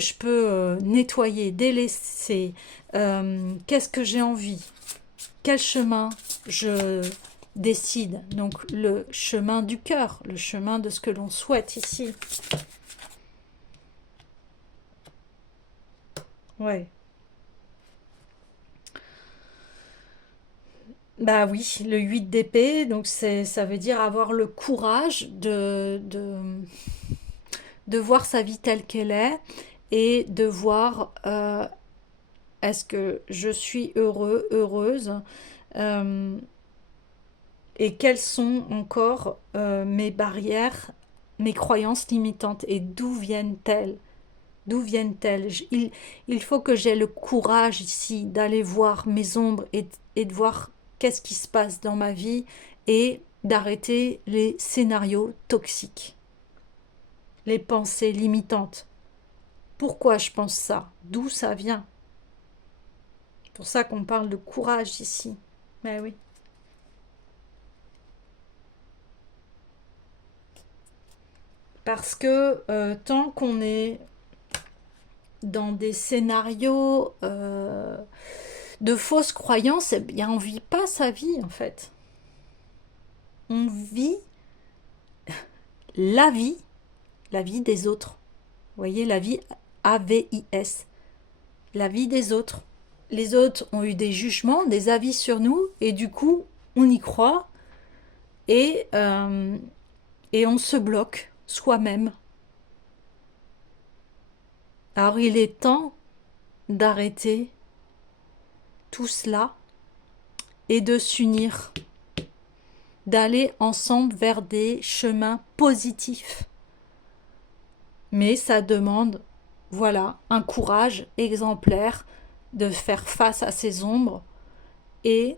je peux nettoyer, délaisser, qu'est-ce que j'ai envie, quel chemin je décide. Donc le chemin du cœur, le chemin de ce que l'on souhaite ici. Ouais. Bah oui, le 8 d'épée, donc ça veut dire avoir le courage de voir sa vie telle qu'elle est et de voir est-ce que je suis heureux, heureuse, euh, et quelles sont encore mes barrières, mes croyances limitantes et d'où viennent-elles? D'où viennent-elles? Il faut que j'ai le courage ici d'aller voir mes ombres et de voir qu'est-ce qui se passe dans ma vie et d'arrêter les scénarios toxiques, les pensées limitantes. Pourquoi je pense ça? D'où ça vient? C'est pour ça qu'on parle de courage ici. Mais oui. Parce que tant qu'on est dans des scénarios de fausses croyances, eh bien, on vit pas sa vie, en fait. On vit la vie, la vie des autres. Vous voyez, la vie AVIS, la vie des autres. Les autres ont eu des jugements, des avis sur nous, et du coup, on y croit, et, euh, et on se bloque soi-même. Alors il est temps d'arrêter tout cela et de s'unir, d'aller ensemble vers des chemins positifs. Mais ça demande, voilà, un courage exemplaire de faire face à ces ombres et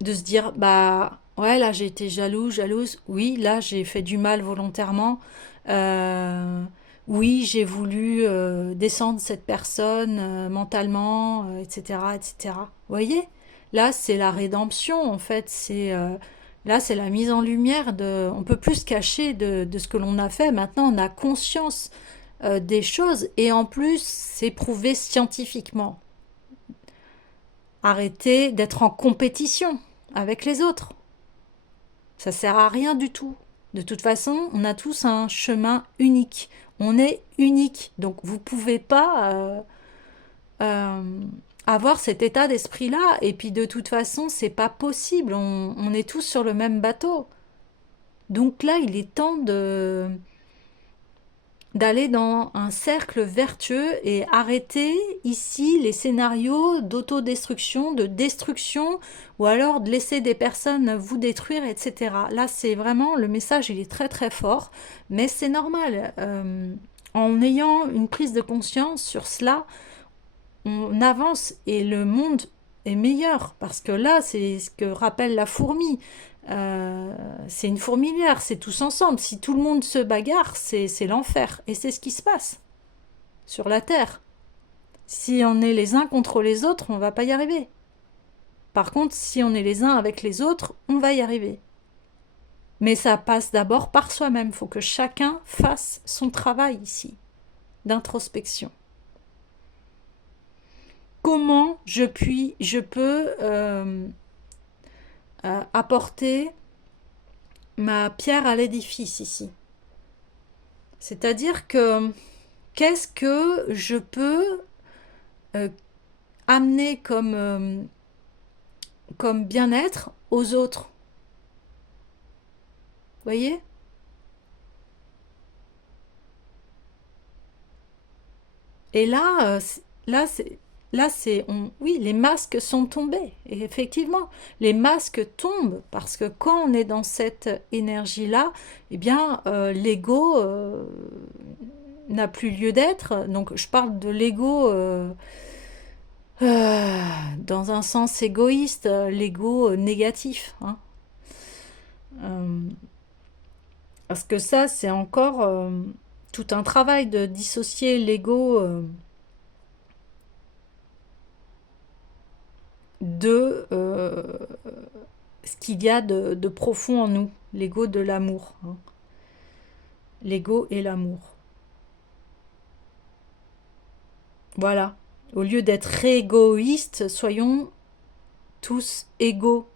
de se dire, bah ouais, là j'ai été jalouse, oui, là j'ai fait du mal volontairement, euh, oui, j'ai voulu descendre cette personne mentalement, etc., etc. Vous voyez? Là, c'est la rédemption, en fait, là, c'est la mise en lumière de... On peut plus se cacher de ce que l'on a fait, maintenant on a conscience des choses, et en plus, c'est prouvé scientifiquement. Arrêtez d'être en compétition avec les autres. Ça sert à rien du tout. De toute façon, on a tous un chemin unique. On est unique. Donc vous pouvez pas euh, avoir cet état d'esprit-là. Et puis de toute façon, c'est pas possible. On est tous sur le même bateau. Donc là, il est temps d'aller dans un cercle vertueux et arrêter ici les scénarios d'autodestruction, de destruction, ou alors de laisser des personnes vous détruire, etc. Là, c'est vraiment, le message, il est très très fort, mais c'est normal. En ayant une prise de conscience sur cela, on avance et le monde est meilleur, parce que là, c'est ce que rappelle la fourmi. C'est une fourmilière, c'est tous ensemble. Si tout le monde se bagarre, c'est l'enfer. Et c'est ce qui se passe sur la Terre. Si on est les uns contre les autres, on va pas y arriver. Par contre, si on est les uns avec les autres, on va y arriver. Mais ça passe d'abord par soi-même. Il faut que chacun fasse son travail ici, d'introspection. Comment je peux apporter ma pierre à l'édifice ici? C'est-à-dire que qu'est-ce que je peux euh, amener comme bien-être aux autres? Vous voyez? Et oui, les masques sont tombés. Et effectivement, les masques tombent parce que quand on est dans cette énergie-là, eh bien, l'ego n'a plus lieu d'être. Donc, je parle de l'ego dans un sens égoïste, l'ego négatif, hein. Euh, Parce que ça, c'est encore tout un travail de dissocier l'ego de ce qu'il y a de profond en nous, l'ego de l'amour, hein. L'ego et l'amour. Voilà. Au lieu d'être égoïstes, soyons tous égaux.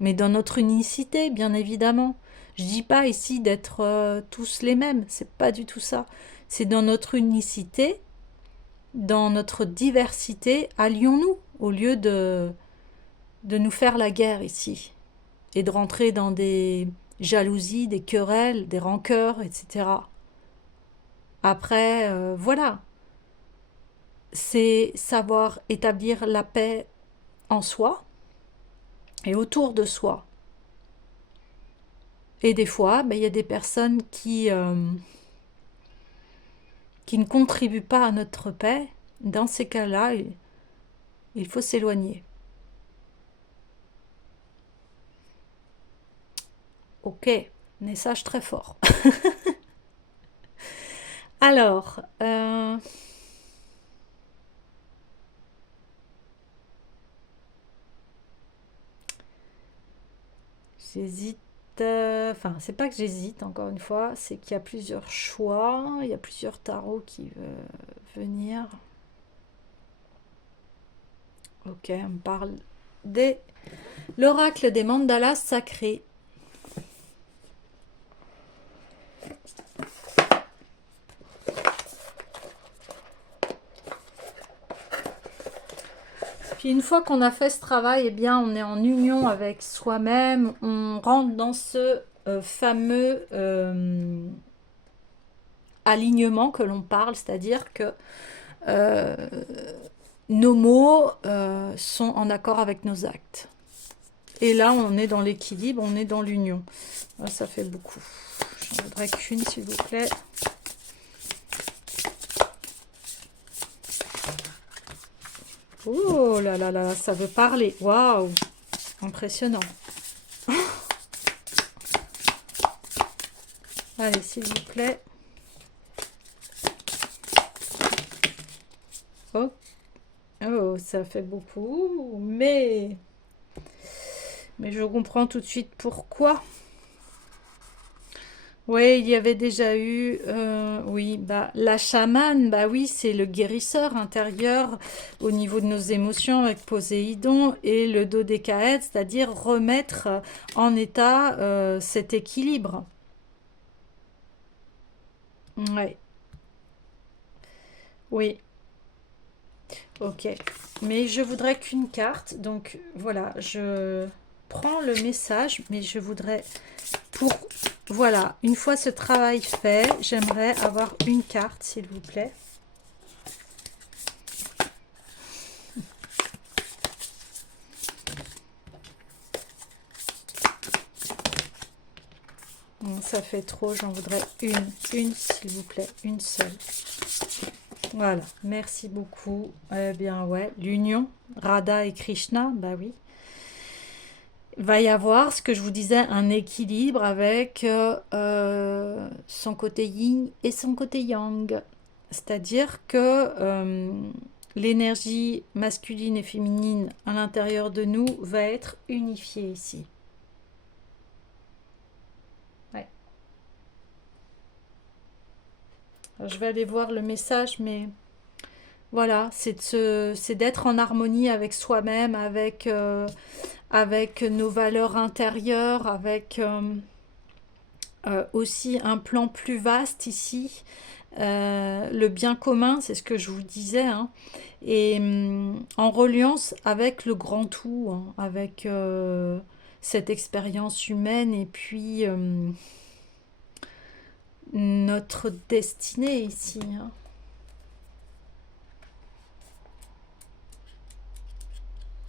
Mais dans notre unicité, bien évidemment. Je dis pas ici d'être tous les mêmes, c'est pas du tout ça. C'est dans notre unicité, dans notre diversité, allions-nous au lieu de nous faire la guerre ici et de rentrer dans des jalousies, des querelles, des rancœurs, etc. Après, voilà, c'est savoir établir la paix en soi et autour de soi. Et des fois, ben, il y a des personnes qui ne contribuent pas à notre paix. Dans ces cas-là, il faut s'éloigner. Ok, message très fort. Alors, j'hésite. Enfin, c'est pas que j'hésite, encore une fois, c'est qu'il y a plusieurs choix, il y a plusieurs tarots qui veulent venir. Ok, on me parle des l'oracle des mandalas sacrés. Puis une fois qu'on a fait ce travail, eh bien, on est en union avec soi-même, on rentre dans ce fameux alignement que l'on parle, c'est-à-dire que euh, nos mots sont en accord avec nos actes. Et là, on est dans l'équilibre, on est dans l'union. Ça fait beaucoup. J'en voudrais qu'une, s'il vous plaît. Oh là là là, ça veut parler. Waouh! Impressionnant. Allez, s'il vous plaît. Oh. Oh, ça fait beaucoup. Mais je comprends tout de suite pourquoi. Oui, il y avait déjà eu, oui, bah, la chamane, bah oui, c'est le guérisseur intérieur au niveau de nos émotions avec Poséidon et le dodécaèdre, c'est-à-dire remettre en état cet équilibre. Ouais, oui, ok. Mais je voudrais qu'une carte, donc voilà, je prends le message, mais je voudrais pour, voilà, une fois ce travail fait, j'aimerais avoir une carte, s'il vous plaît. Ça fait trop, j'en voudrais une s'il vous plaît, une seule. Voilà, merci beaucoup. Eh bien ouais, l'union, Radha et Krishna, bah oui. Il va y avoir, ce que je vous disais, un équilibre avec son côté yin et son côté yang. C'est-à-dire que l'énergie masculine et féminine à l'intérieur de nous va être unifiée ici. Ouais. Alors, je vais aller voir le message, mais voilà, c'est d'être en harmonie avec soi-même, avec nos valeurs intérieures, avec aussi un plan plus vaste ici. Le bien commun, c'est ce que je vous disais, hein, et en reliance avec le grand tout, hein, avec cette expérience humaine et puis notre destinée ici, hein.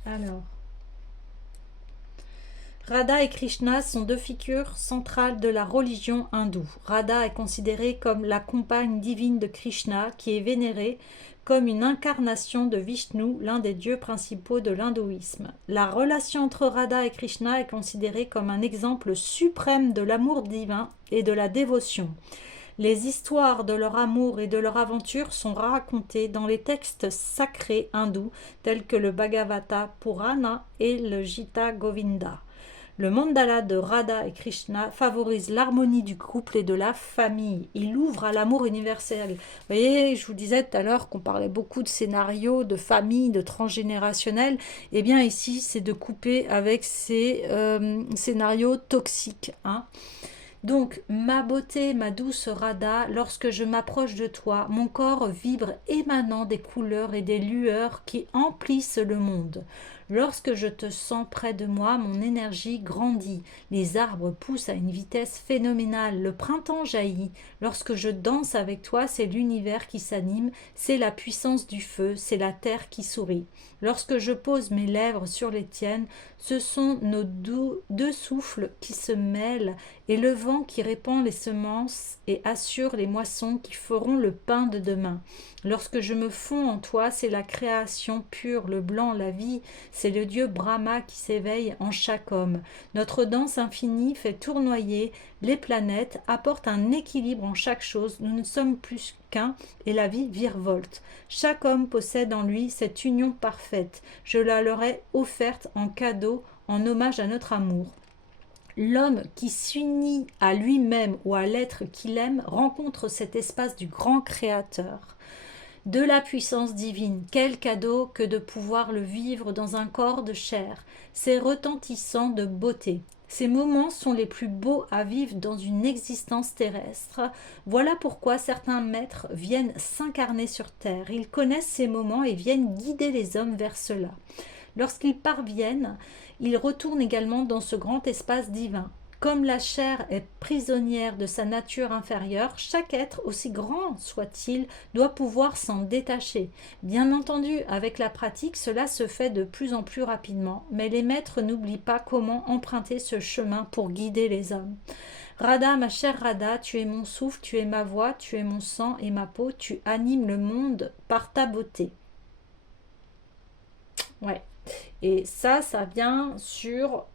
Alors, Radha et Krishna sont deux figures centrales de la religion hindoue. Radha est considérée comme la compagne divine de Krishna, qui est vénérée comme une incarnation de Vishnu, l'un des dieux principaux de l'hindouisme. La relation entre Radha et Krishna est considérée comme un exemple suprême de l'amour divin et de la dévotion. Les histoires de leur amour et de leur aventure sont racontées dans les textes sacrés hindous tels que le Bhagavata Purana et le Gita Govinda. Le mandala de Radha et Krishna favorise l'harmonie du couple et de la famille. Il ouvre à l'amour universel. Vous voyez, je vous disais tout à l'heure qu'on parlait beaucoup de scénarios, de famille, de transgénérationnel. Eh bien ici, c'est de couper avec ces scénarios toxiques, hein. Donc, ma beauté, ma douce Radha, lorsque je m'approche de toi, mon corps vibre émanant des couleurs et des lueurs qui emplissent le monde. Lorsque je te sens près de moi, mon énergie grandit. Les arbres poussent à une vitesse phénoménale. Le printemps jaillit. Lorsque je danse avec toi, c'est l'univers qui s'anime, c'est la puissance du feu, c'est la terre qui sourit. Lorsque je pose mes lèvres sur les tiennes, ce sont nos deux souffles qui se mêlent et le vent qui répand les semences et assure les moissons qui feront le pain de demain. Lorsque je me fonds en toi, c'est la création pure, le blanc, la vie, c'est le dieu Brahma qui s'éveille en chaque homme. Notre danse infinie fait tournoyer les planètes, apporte un équilibre en chaque chose, nous ne sommes plus qu'un et la vie virevolte. Chaque homme possède en lui cette union parfaite. Je la leur ai offerte en cadeau, en hommage à notre amour. L'homme qui s'unit à lui-même ou à l'être qu'il aime rencontre cet espace du grand créateur, de la puissance divine. Quel cadeau que de pouvoir le vivre dans un corps de chair. C'est retentissant de beauté. Ces moments sont les plus beaux à vivre dans une existence terrestre. Voilà pourquoi certains maîtres viennent s'incarner sur terre. Ils connaissent ces moments et viennent guider les hommes vers cela. Lorsqu'ils parviennent, ils retournent également dans ce grand espace divin. Comme la chair est prisonnière de sa nature inférieure, chaque être, aussi grand soit-il, doit pouvoir s'en détacher. Bien entendu, avec la pratique, cela se fait de plus en plus rapidement, mais les maîtres n'oublient pas comment emprunter ce chemin pour guider les hommes. Radha, ma chère Radha, tu es mon souffle, tu es ma voix, tu es mon sang et ma peau, tu animes le monde par ta beauté. Ouais. Et ça vient sur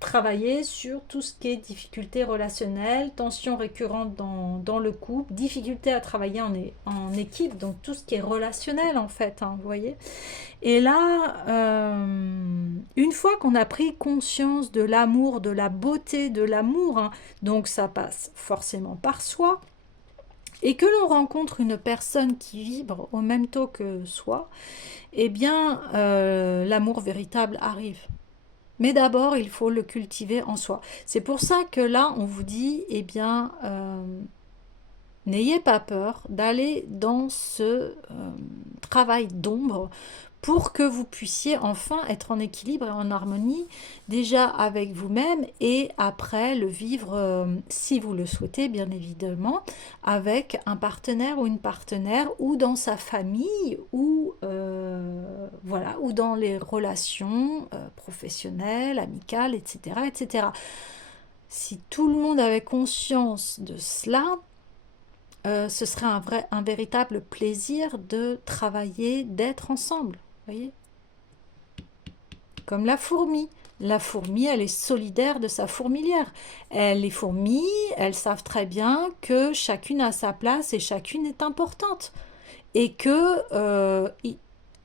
travailler sur tout ce qui est difficultés relationnelles, tensions récurrentes dans le couple, difficultés à travailler en équipe, donc tout ce qui est relationnel en fait, hein, vous voyez. Et là, une fois qu'on a pris conscience de l'amour, de la beauté de l'amour, hein, donc ça passe forcément par soi, et que l'on rencontre une personne qui vibre au même taux que soi, eh bien, l'amour véritable arrive. Mais d'abord, il faut le cultiver en soi. C'est pour ça que là, on vous dit, eh bien, n'ayez pas peur d'aller dans ce travail d'ombre pour que vous puissiez enfin être en équilibre et en harmonie déjà avec vous-même et après le vivre, si vous le souhaitez bien évidemment, avec un partenaire ou une partenaire ou dans sa famille ou voilà, ou dans les relations professionnelles, amicales, etc., etc. Si tout le monde avait conscience de cela, ce serait un véritable plaisir de travailler, d'être ensemble. Voyez, comme la fourmi. La fourmi, elle est solidaire de sa fourmilière. Les fourmis, elles savent très bien que chacune a sa place et chacune est importante. Et que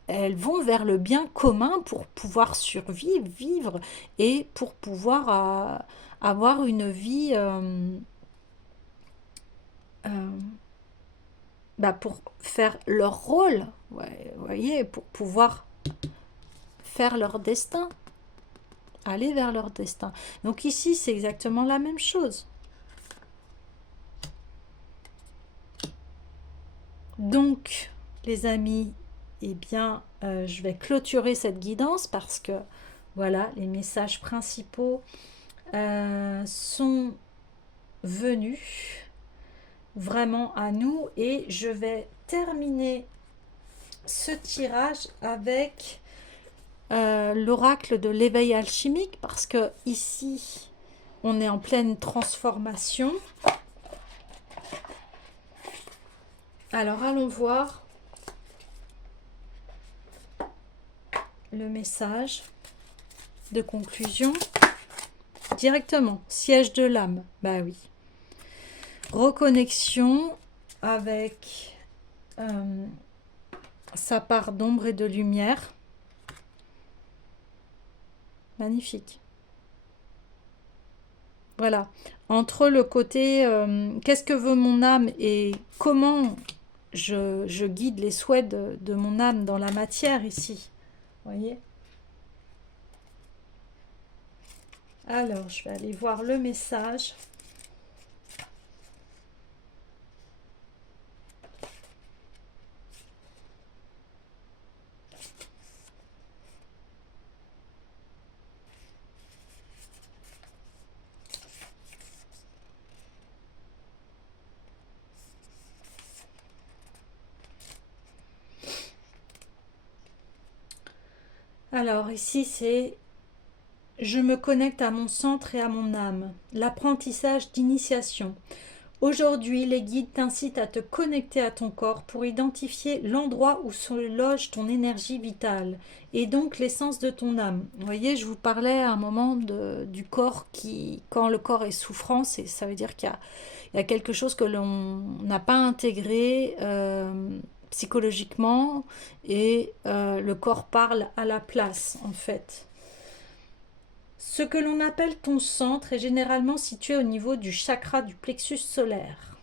elles vont vers le bien commun pour pouvoir survivre, vivre et pour pouvoir avoir une vie pour faire leur rôle, ouais, vous voyez, pour pouvoir faire leur destin, aller vers leur destin. Donc ici, c'est exactement la même chose. Donc, les amis, eh bien, je vais clôturer cette guidance parce que, voilà, les messages principaux sont venus vraiment à nous et je vais terminer ce tirage avec l'oracle de l'éveil alchimique parce que ici on est en pleine transformation. Alors allons voir le message de conclusion directement. Siège de l'âme, bah oui. Reconnexion avec sa part d'ombre et de lumière. Magnifique. Voilà. Entre le côté qu'est-ce que veut mon âme et comment je guide les souhaits de mon âme dans la matière ici. Vous voyez? Alors, je vais aller voir le message. Alors, ici, c'est « Je me connecte à mon centre et à mon âme ». L'apprentissage d'initiation. Aujourd'hui, les guides t'incitent à te connecter à ton corps pour identifier l'endroit où se loge ton énergie vitale et donc l'essence de ton âme. Vous voyez, je vous parlais à un moment du corps qui, quand le corps est souffrant, ça veut dire qu'il y a quelque chose que l'on n'a pas intégré psychologiquement et le corps parle à la place en fait. Ce que l'on appelle ton centre est généralement situé au niveau du chakra du plexus solaire,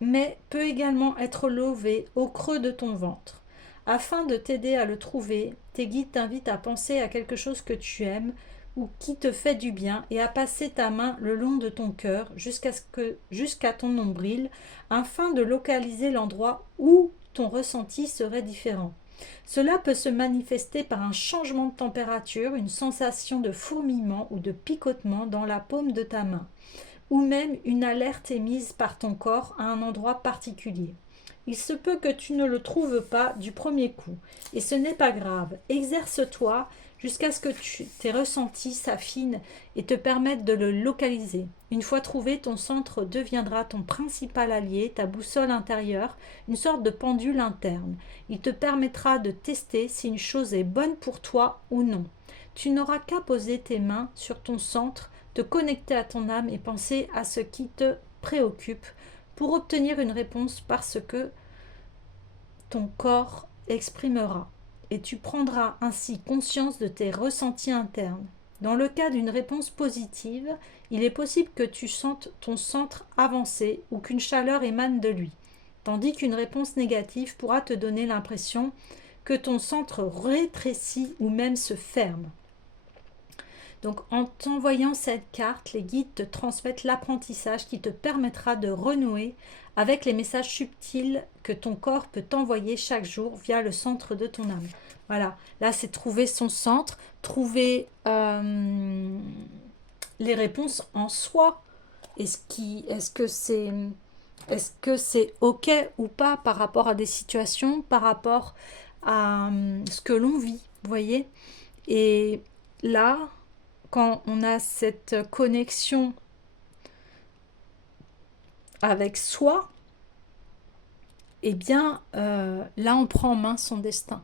mais peut également être levé au creux de ton ventre. Afin de t'aider à le trouver, tes guides t'invitent à penser à quelque chose que tu aimes ou qui te fait du bien et à passer ta main le long de ton cœur jusqu'à ton nombril afin de localiser l'endroit où ton ressenti serait différent. Cela peut se manifester par un changement de température, une sensation de fourmillement ou de picotement dans la paume de ta main, ou même une alerte émise par ton corps à un endroit particulier. Il se peut que tu ne le trouves pas du premier coup, et ce n'est pas grave. Exerce-toi jusqu'à ce que tes ressentis s'affinent et te permettent de le localiser. Une fois trouvé, ton centre deviendra ton principal allié, ta boussole intérieure, une sorte de pendule interne. Il te permettra de tester si une chose est bonne pour toi ou non. Tu n'auras qu'à poser tes mains sur ton centre, te connecter à ton âme et penser à ce qui te préoccupe pour obtenir une réponse parce que ton corps exprimera et tu prendras ainsi conscience de tes ressentis internes. Dans le cas d'une réponse positive, il est possible que tu sentes ton centre avancer ou qu'une chaleur émane de lui, tandis qu'une réponse négative pourra te donner l'impression que ton centre rétrécit ou même se ferme. Donc en t'envoyant cette carte, les guides te transmettent l'apprentissage qui te permettra de renouer avec les messages subtils que ton corps peut t'envoyer chaque jour via le centre de ton âme. Voilà, là c'est trouver son centre, trouver les réponses en soi. Est-ce que c'est ok ou pas par rapport à des situations, par rapport à ce que l'on vit, vous voyez? Et là, quand on a cette connexion avec soi, eh bien, là, on prend en main son destin.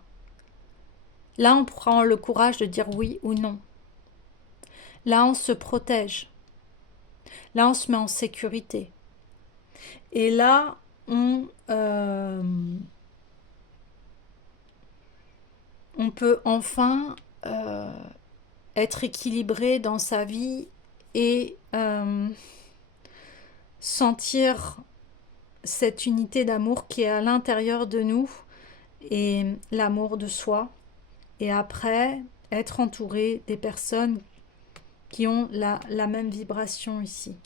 Là, on prend le courage de dire oui ou non. Là, on se protège. Là, on se met en sécurité. Et là, on peut enfin être équilibré dans sa vie et sentir cette unité d'amour qui est à l'intérieur de nous et l'amour de soi. Et après, être entouré des personnes qui ont la même vibration ici.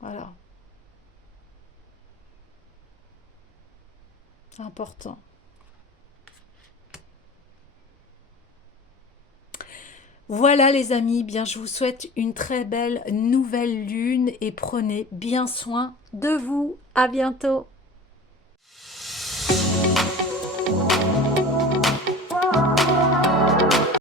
Voilà. C'est important. Voilà les amis, bien je vous souhaite une très belle nouvelle lune et prenez bien soin de vous. À bientôt.